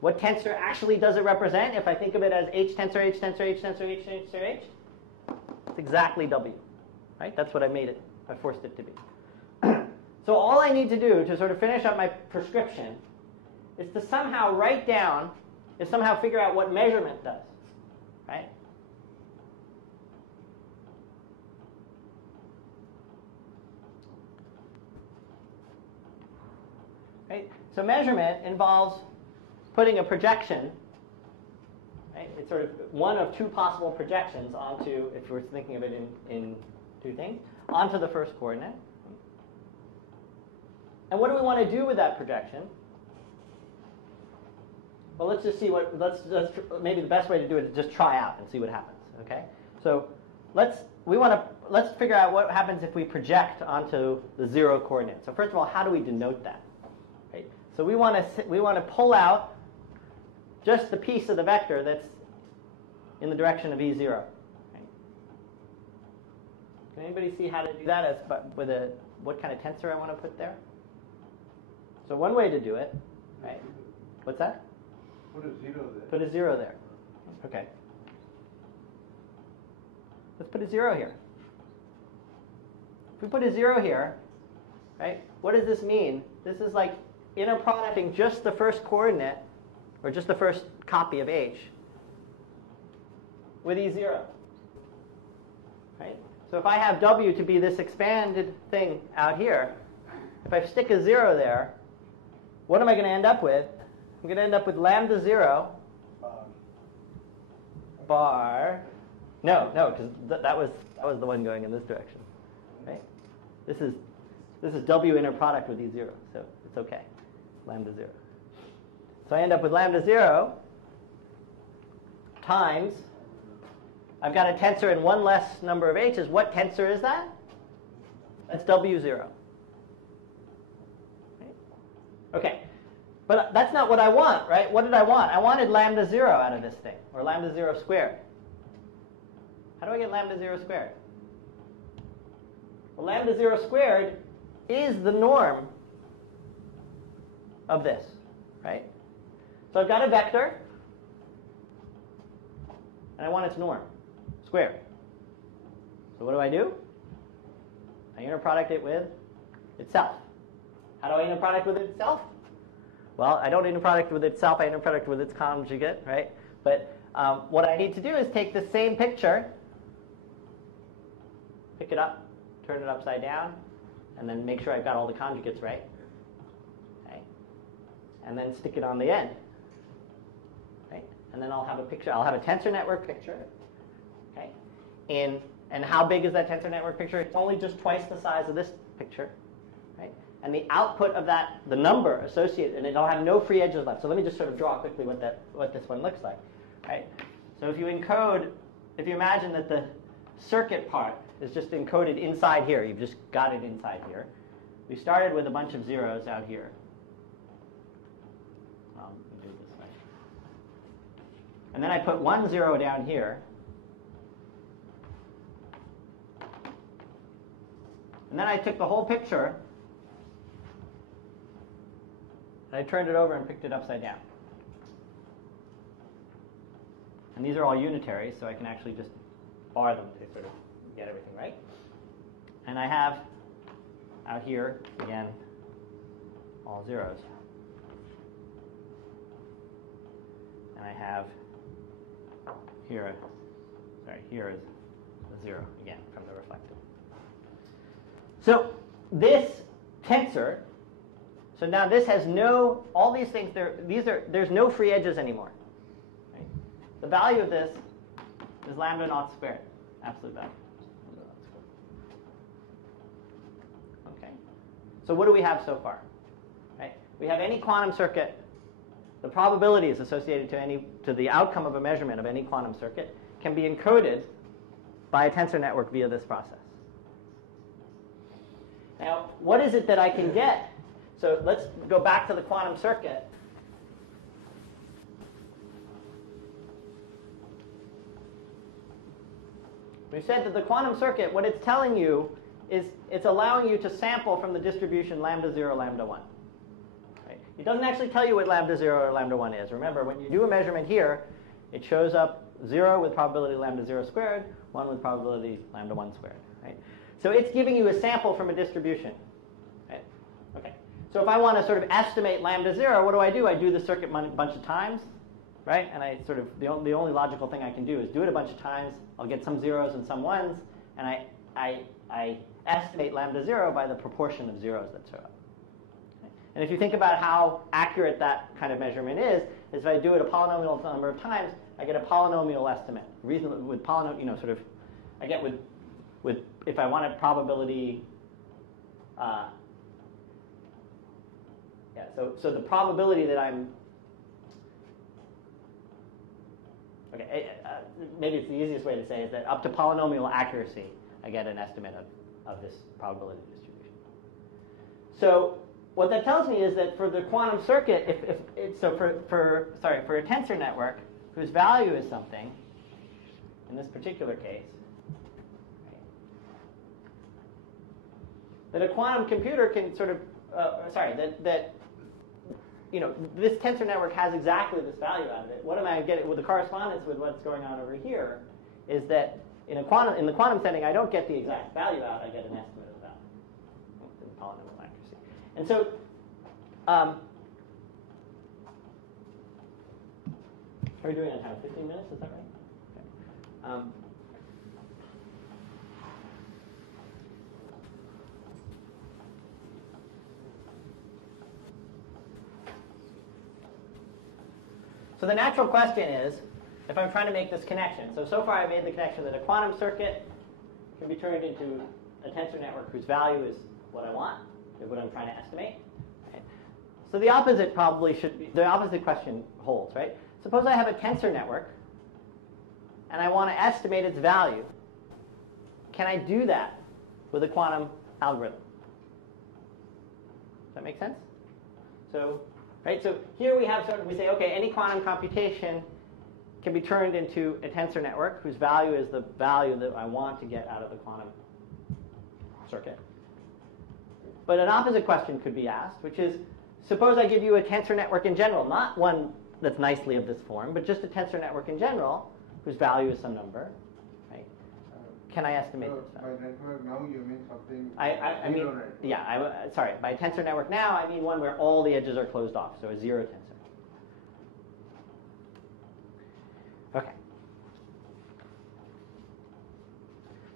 What tensor actually does it represent? If I think of it as H tensor, H tensor, H tensor, H tensor, H, it's exactly W, right? That's what I made it. I forced it to be. So all I need to do to sort of finish up my prescription is to somehow write down, is somehow figure out what measurement does, right? Right? So measurement involves putting a projection, right? It's sort of one of two possible projections onto, if we're thinking of it in two things, onto the first coordinate. And what do we want to do with that projection? Well, let's just see what, maybe the best way to do it is just try out and see what happens, okay? So let's figure out what happens if we project onto the 0 coordinate. So first of all, how do we denote that? Right? So we want to pull out just the piece of the vector that's in the direction of E0. Right? Can anybody see how to do that what kind of tensor I want to put there? So one way to do it, right? What's that? Put a 0 there. Put a 0 there. Okay. Let's put a 0 here. If we put a 0 here, right, what does this mean? This is like inner producting just the first coordinate, or just the first copy of H, with E0. Right? So if I have W to be this expanded thing out here, if I stick a 0 there, what am I going to end up with? I'm going to end up with lambda 0 bar. No, because that was the one going in this direction. Right? This is W inner product with E0, so it's okay. Lambda 0. So I end up with lambda 0 times, I've got a tensor in one less number of h's. What tensor is that? That's W0. Right? Okay. But that's not what I want, right? What did I want? I wanted lambda 0 out of this thing, or lambda 0 squared. How do I get lambda 0 squared? Well, lambda 0 squared is the norm of this, right? So I've got a vector, and I want its norm, squared. So what do? I inner product it with itself. How do I inner product with itself? Well, I don't inner product with itself, I inner product with its conjugate, right? But what I need to do is take the same picture, pick it up, turn it upside down, and then make sure I've got all the conjugates right. Okay? And then stick it on the end. Right? And then I'll have a picture, I'll have a tensor network picture. Okay? And how big is that tensor network picture? It's only just twice the size of this picture. Right? And the output of that, the number associated, and it'll have no free edges left. So let me just sort of draw quickly what this one looks like. Right? So if you imagine that the circuit part is just encoded inside here, you've just got it inside here. We started with a bunch of zeros out here. Let me do it this way. And then I put 1 0 down here. And then I took the whole picture and I turned it over and picked it upside down. And these are all unitaries, so I can actually just bar them to sort of get everything right. And I have out here, again, all zeros. And I have here, here is a 0, again, from the reflected. So this tensor, so now this has no, all these things, there's no free edges anymore. Right? The value of this is lambda naught squared, absolute value. Okay. So what do we have so far? Right? We have any quantum circuit, the probabilities associated to the outcome of a measurement of any quantum circuit can be encoded by a tensor network via this process. Now, what is it that I can get? So let's go back to the quantum circuit. We said that the quantum circuit, what it's telling you is it's allowing you to sample from the distribution lambda 0, lambda 1. Right? It doesn't actually tell you what lambda 0 or lambda 1 is. Remember, when you do a measurement here, it shows up 0 with probability lambda 0 squared, 1 with probability lambda 1 squared. Right? So it's giving you a sample from a distribution. Right? Okay. So if I want to sort of estimate lambda 0, what do? I do the circuit a bunch of times. Right? And I sort of, the only logical thing I can do is do it a bunch of times. I'll get some zeros and some ones, and I estimate lambda 0 by the proportion of zeros that show up. Okay? And if you think about how accurate that kind of measurement is if I do it a polynomial number of times, I get a polynomial estimate. Reasonably, with polynomial, sort of, I get with if I wanted probability. So the probability that I'm maybe it's the easiest way to say is that up to polynomial accuracy, I get an estimate of this probability distribution. So what that tells me is that for the quantum circuit, for a tensor network whose value is something, in this particular case, that a quantum computer can sort of, this tensor network has exactly this value out of it. What am I getting with the correspondence with what's going on over here is that in the quantum setting, I don't get the exact value out. I get an estimate of the value in polynomial accuracy. And so, are we doing on time? 15 minutes? Is that right? Okay. So the natural question is, if I'm trying to make this connection, so far I made the connection that a quantum circuit can be turned into a tensor network whose value is what I want, is what I'm trying to estimate. Right? So the opposite the opposite question holds, right? Suppose I have a tensor network, and I want to estimate its value. Can I do that with a quantum algorithm? Does that make sense? So here we have we say, okay, any quantum computation can be turned into a tensor network whose value is the value that I want to get out of the quantum circuit. But an opposite question could be asked, which is, suppose I give you a tensor network in general, not one that's nicely of this form, but just a tensor network in general whose value is some number. Right? Can I estimate this value? By network now you mean something I mean, sorry. By tensor network now, I mean one where all the edges are closed off, so a zero tensor. Okay.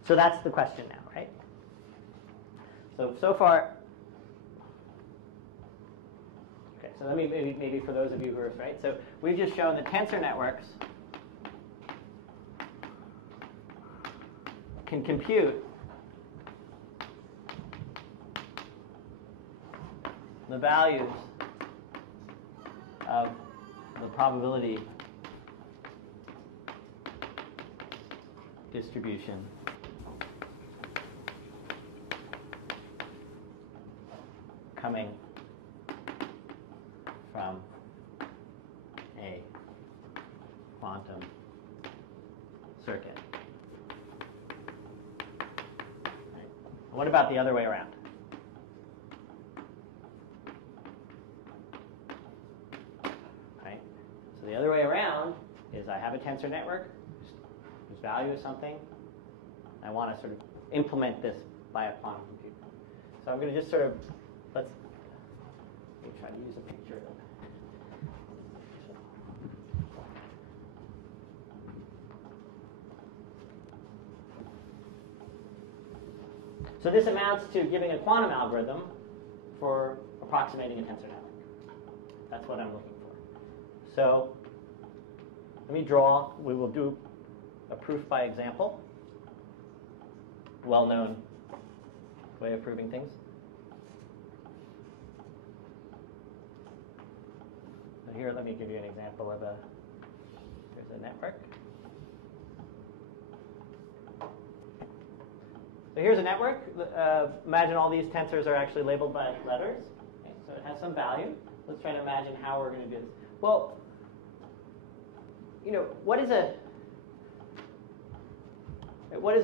So that's the question now, right? So far, okay. So let me maybe for those of you who are right. So we've just shown that tensor networks can compute the values of the probability distribution coming from a quantum circuit. Right. What about the other way around? Right. So the other way around is I have a tensor network whose value is something. I want to sort of implement this by a quantum computer. So I'm going to just sort of let me try to use a picture of it. So this amounts to giving a quantum algorithm for approximating a tensor network. That's what I'm looking for. So let me draw. We will do a proof by example. Well-known way of proving things. So here, let me give you an example of here's a network. So here's a network. Imagine all these tensors are actually labeled by letters. Okay, so it has some value. Let's try to imagine how we're going to do this. Well, what is a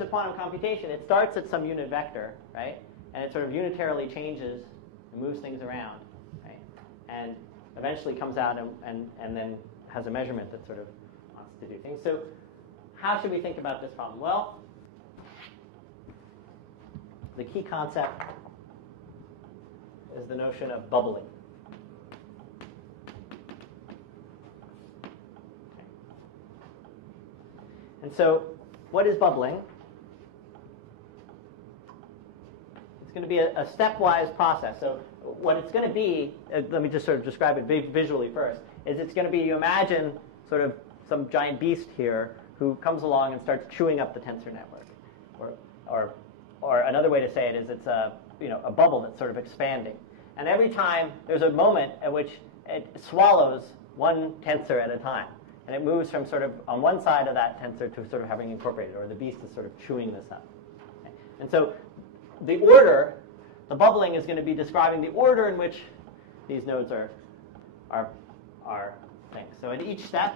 quantum computation? It starts at some unit vector, right? And it sort of unitarily changes and moves things around, right? And eventually comes out and then has a measurement that sort of wants to do things. So how should we think about this problem? Well, the key concept is the notion of bubbling. And so what is bubbling? It's going to be a stepwise process. So what it's going to be, let me just sort of describe it visually first, is it's going to be, you imagine sort of some giant beast here who comes along and starts chewing up the tensor network. Or another way to say it is it's a bubble that's sort of expanding. And every time there's a moment at which it swallows one tensor at a time. And it moves from sort of on one side of that tensor to sort of having incorporated, or the beast is sort of chewing this up. Okay? And so the order, the bubbling is going to be describing the order in which these nodes are things. So at each step,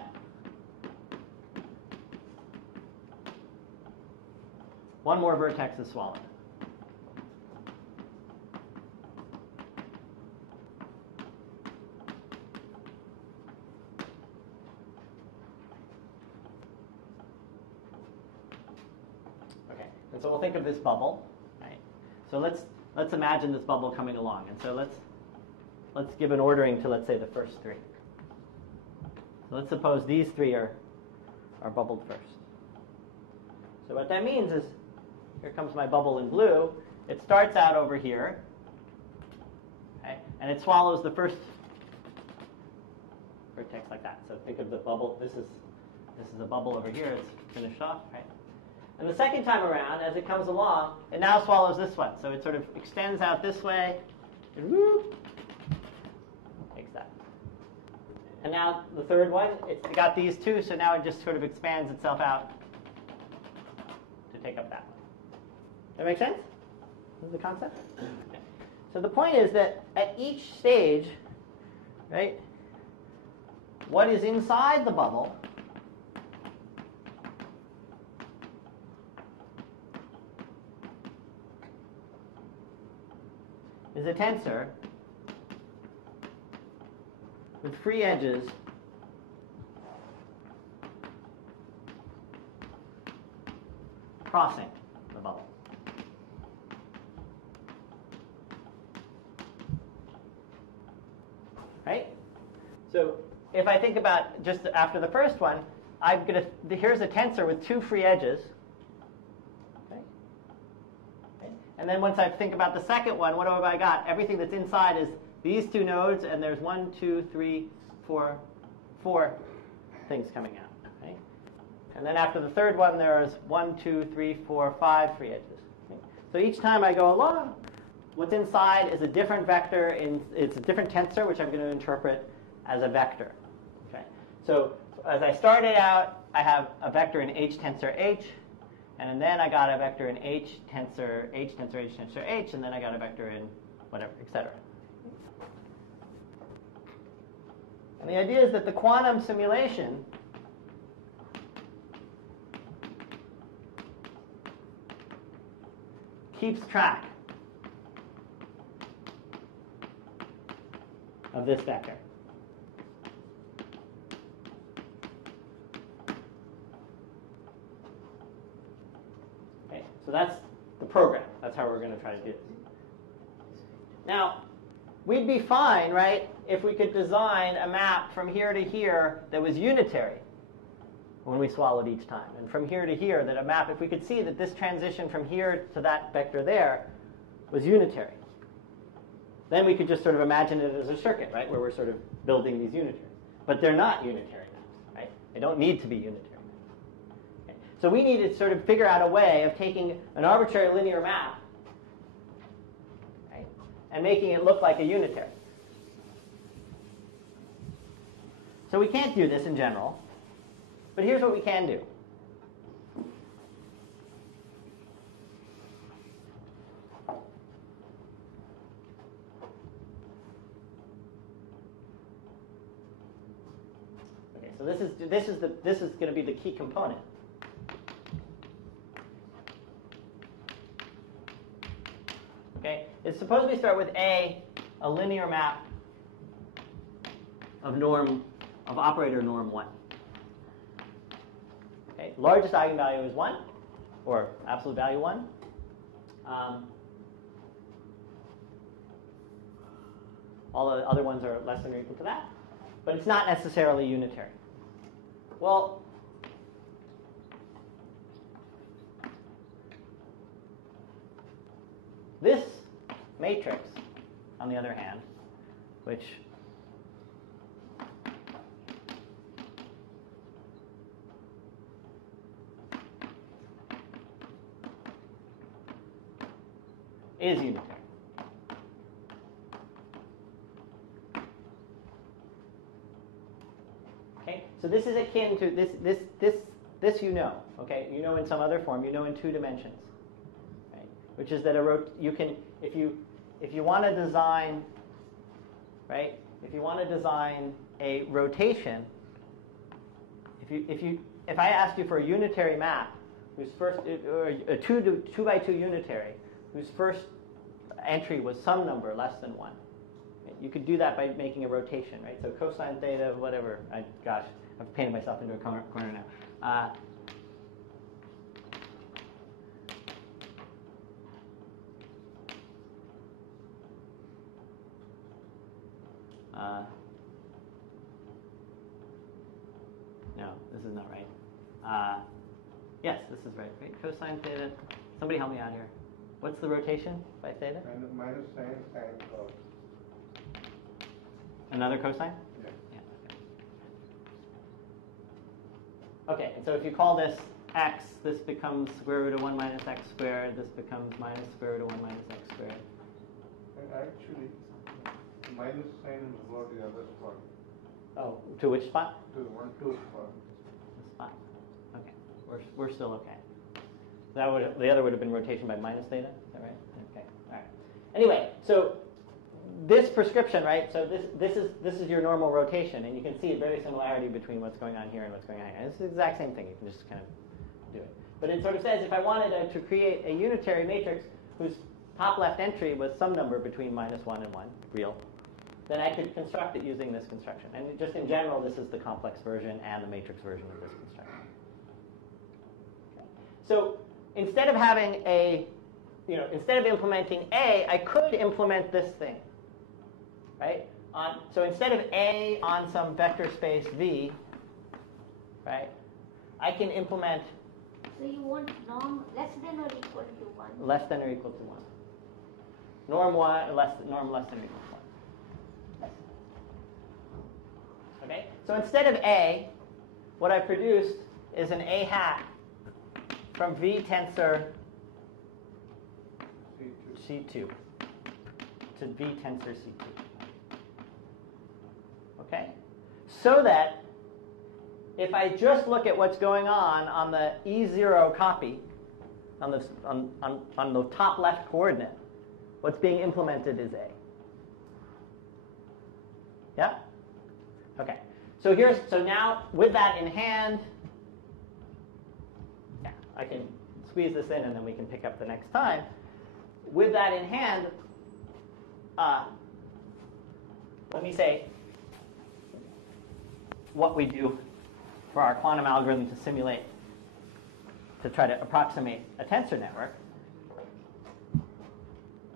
one more vertex is swallowed. Okay, and so we'll think of this bubble. Right? So let's imagine this bubble coming along, and so let's give an ordering to, let's say, the first three. So let's suppose these three are bubbled first. So what that means is, here comes my bubble in blue. It starts out over here, okay, and it swallows the first vertex like that. So think of the bubble. This is a bubble over here. It's finished off, right? And the second time around, as it comes along, it now swallows this one. So it sort of extends out this way, and whoop, takes that. And now the third one, it's got these two, so now it just sort of expands itself out to take up that one. That make sense? This is the concept? Okay. So the point is that at each stage, right, what is inside the bubble is a tensor with free edges crossing the bubble. Right? So if I think about just after the first one, here's a tensor with two free edges. Okay? Okay? And then once I think about the second one, what have I got? Everything that's inside is these two nodes, and there's 1, 2, 3, 4 things coming out. Okay? And then after the third one, there's 1, 2, 3, 4, 5 free edges. Okay? So each time I go along, what's inside is a different vector. It's a different tensor, which I'm going to interpret as a vector. Okay? So as I started out, I have a vector in H tensor H, and then I got a vector in H tensor H tensor H tensor H, and then I got a vector in whatever, etc. And the idea is that the quantum simulation keeps track of this vector. Okay, so that's the program. That's how we're going to try to do this. Now, we'd be fine, right, if we could design a map from here to here that was unitary when we swallowed each time. And from here to here, that a map, if we could see that this transition from here to that vector there was unitary. Then we could just sort of imagine it as a circuit, right, where we're sort of building these unitaries. But they're not unitary maps, right? They don't need to be unitary maps. Okay. So we need to sort of figure out a way of taking an arbitrary linear map, right, and making it look like a unitary. So we can't do this in general, but here's what we can do. Okay, so this is going to be the key component. Okay, it's suppose we start with a linear map of operator norm 1. Okay, largest eigenvalue is 1, or absolute value 1. All the other ones are less than or equal to that, but it's not necessarily unitary. Well, this matrix, on the other hand, which is unitary. Okay, so this is akin to this you know. Okay, you know in some other form. You know in 2 dimensions, right? Which is that you can if you want to design, right? If you want to design a rotation, if I ask you for a unitary map whose first or a 2 by 2 unitary whose first entry was some number less than 1. You could do that by making a rotation, right? So cosine theta, whatever. Gosh, I've painted myself into a corner now. No, this is not right. Yes, this is right. Cosine theta. Somebody help me out here. What's the rotation by theta? Minus sine cos. Another cosine? Yeah. Okay, and so if you call this x, this becomes square root of 1 minus x squared. This becomes minus square root of 1 minus x squared. And actually, minus sign is about the other spot. Oh, to which spot? To 1, 2 spot. This spot. Okay, we're still okay. The other would have been rotation by minus theta. Is that right? Okay. All right. Anyway, so this prescription, right? So this is your normal rotation, and you can see a very similarity between what's going on here and what's going on here. And it's the exact same thing. You can just kind of do it. But it sort of says if I wanted to create a unitary matrix whose top left entry was some number between minus 1 and 1, real, then I could construct it using this construction. And just in general, this is the complex version and the matrix version of this construction. Okay. So instead of having instead of implementing A, I could implement this thing, right? So instead of A on some vector space V, right, I can implement. So you want norm less than or equal to 1? Less than or equal to 1. Norm 1, norm less than or equal to 1. Okay? So instead of A, what I produced is an A hat from V tensor C2 to V tensor C2. Okay? So that if I just look at what's going on the E0 copy, on the top left coordinate, what's being implemented is A. Yeah? Okay. So now with that in hand, yeah, I can squeeze this in and then we can pick up the next time. With that in hand, let me say what we do for our quantum algorithm to try to approximate a tensor network.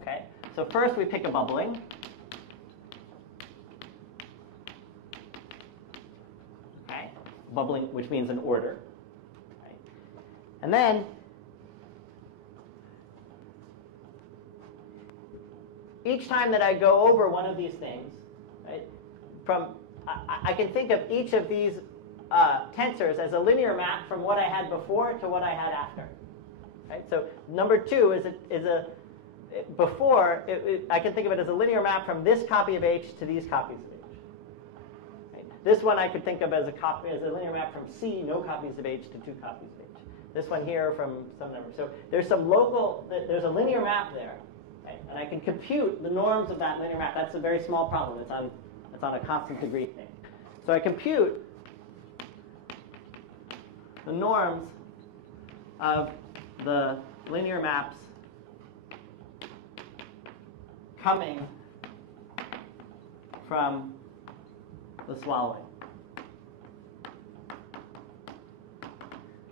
Okay, so first we pick a bubbling. Okay, bubbling, which means an order. Right? And then each time that I go over one of these things, right, I can think of each of these tensors as a linear map from what I had before to what I had after. Right? So number 2 I can think of it as a linear map from this copy of H to these copies of H. Right? This one I could think of as a linear map from C, no copies of H, to 2 copies of H. This one here from some number. So there's a linear map there. Right? And I can compute the norms of that linear map. That's a very small problem. It's on a constant degree thing. So I compute the norms of the linear maps coming from the swallowing.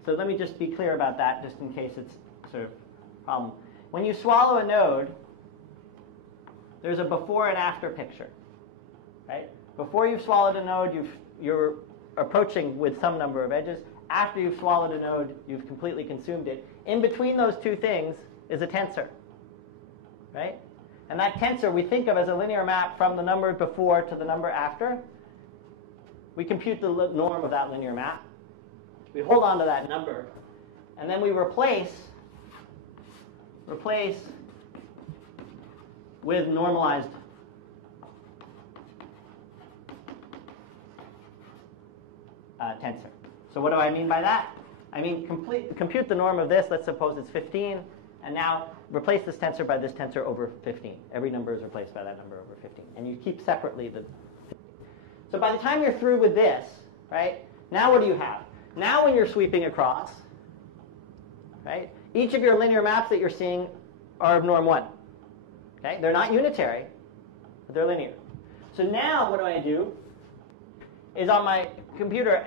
So let me just be clear about that, just in case it's sort of a problem. When you swallow a node, there's a before and after picture, right? Before you've swallowed a node, you're approaching with some number of edges. After you've swallowed a node, you've completely consumed it. In between those two things is a tensor, right? And that tensor we think of as a linear map from the number before to the number after. We compute the norm of that linear map. We hold on to that number, and then we replace with normalized tensor. So what do I mean by that? I mean compute the norm of this. Let's suppose it's 15, and now replace this tensor by this tensor over 15. Every number is replaced by that number over 15, and you keep separately the. So by the time you're through with this, right? Now what do you have? Now when you're sweeping across, right? Each of your linear maps that you're seeing are of norm 1. Okay? They're not unitary, but they're linear. So now what do? Is on my computer,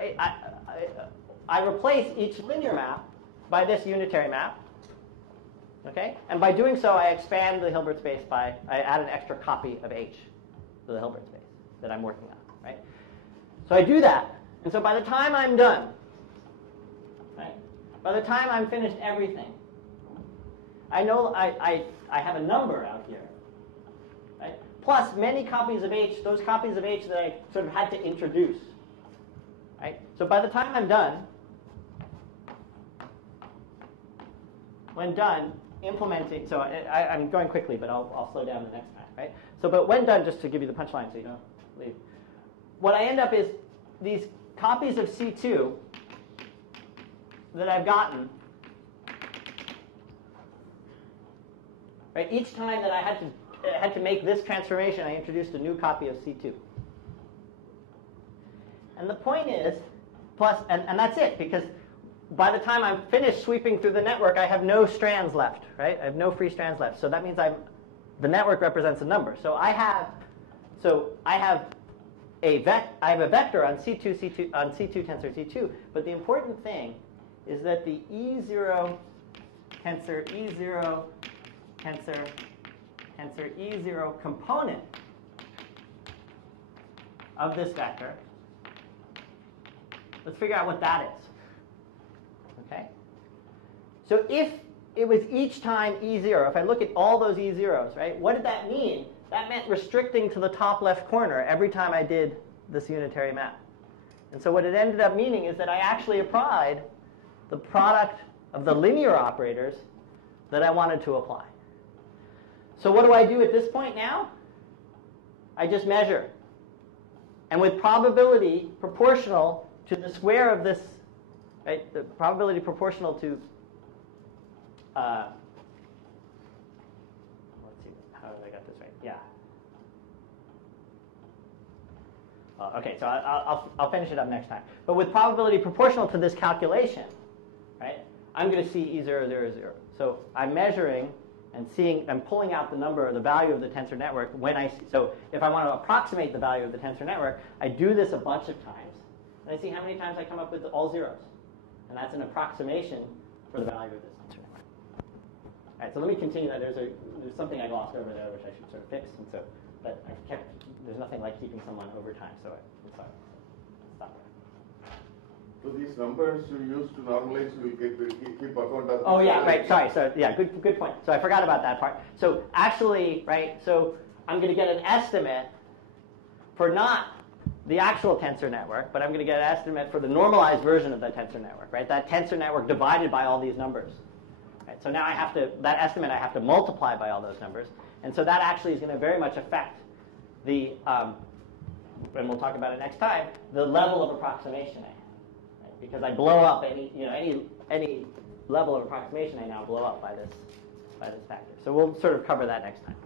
I replace each linear map by this unitary map. Okay? And by doing so, I expand the Hilbert space I add an extra copy of H to the Hilbert space that I'm working on. Right? So I do that. And so by the time I'm done, right? By the time I'm finished everything, I know I have a number out here. Right? Plus many copies of H, those copies of H that I sort of had to introduce. Right? So by the time I'm done, when done, implementing, so I'm going quickly, but I'll slow down the next time. Right? So but when done, just to give you the punchline so you don't leave, what I end up is these copies of C2 that I've gotten, right? Each time that I had to make this transformation, I introduced a new copy of C2. And the point is, and that's it, because by the time I'm finished sweeping through the network, I have no strands left, right? I have no free strands left. So that means the network represents a number. So I have a vector on C2 tensor C2, but the important thing is that the E0 tensor E0 tensor E0 component of this vector, let's figure out what that is. Okay? So if it was each time E0, if I look at all those E0s, right, what did that mean? That meant restricting to the top left corner every time I did this unitary map. And so what it ended up meaning is that I actually applied the product of the linear operators that I wanted to apply. So what do I do at this point now? I just measure. And with probability proportional to the square of this, right, the probability proportional to, let's see, how did I get this right? Yeah. Okay, so I'll finish it up next time. But with probability proportional to this calculation, right, I'm going to see E0, 0, 0. So I'm measuring and seeing, I'm pulling out the number or the value of the tensor network when I see. So if I want to approximate the value of the tensor network, I do this a bunch of times. And I see how many times I come up with all zeros. And that's an approximation for the value of this tensor network. All right, so let me continue that. There's something I glossed over there which I should sort of fix. And so, but there's nothing like keeping someone over time, so I'm sorry. Stop there. So these numbers you use to normalize, you will keep account of. Oh yeah, right. Sorry. So yeah, good point. So I forgot about that part. So actually, right. So I'm going to get an estimate for not the actual tensor network, but I'm going to get an estimate for the normalized version of that tensor network, right? That tensor network divided by all these numbers. Right? So now I have to that estimate I have to multiply by all those numbers, and so that actually is going to very much affect the and we'll talk about it next time, the level of approximation I have. Because I blow up any level of approximation I now blow up by this factor. So we'll sort of cover that next time.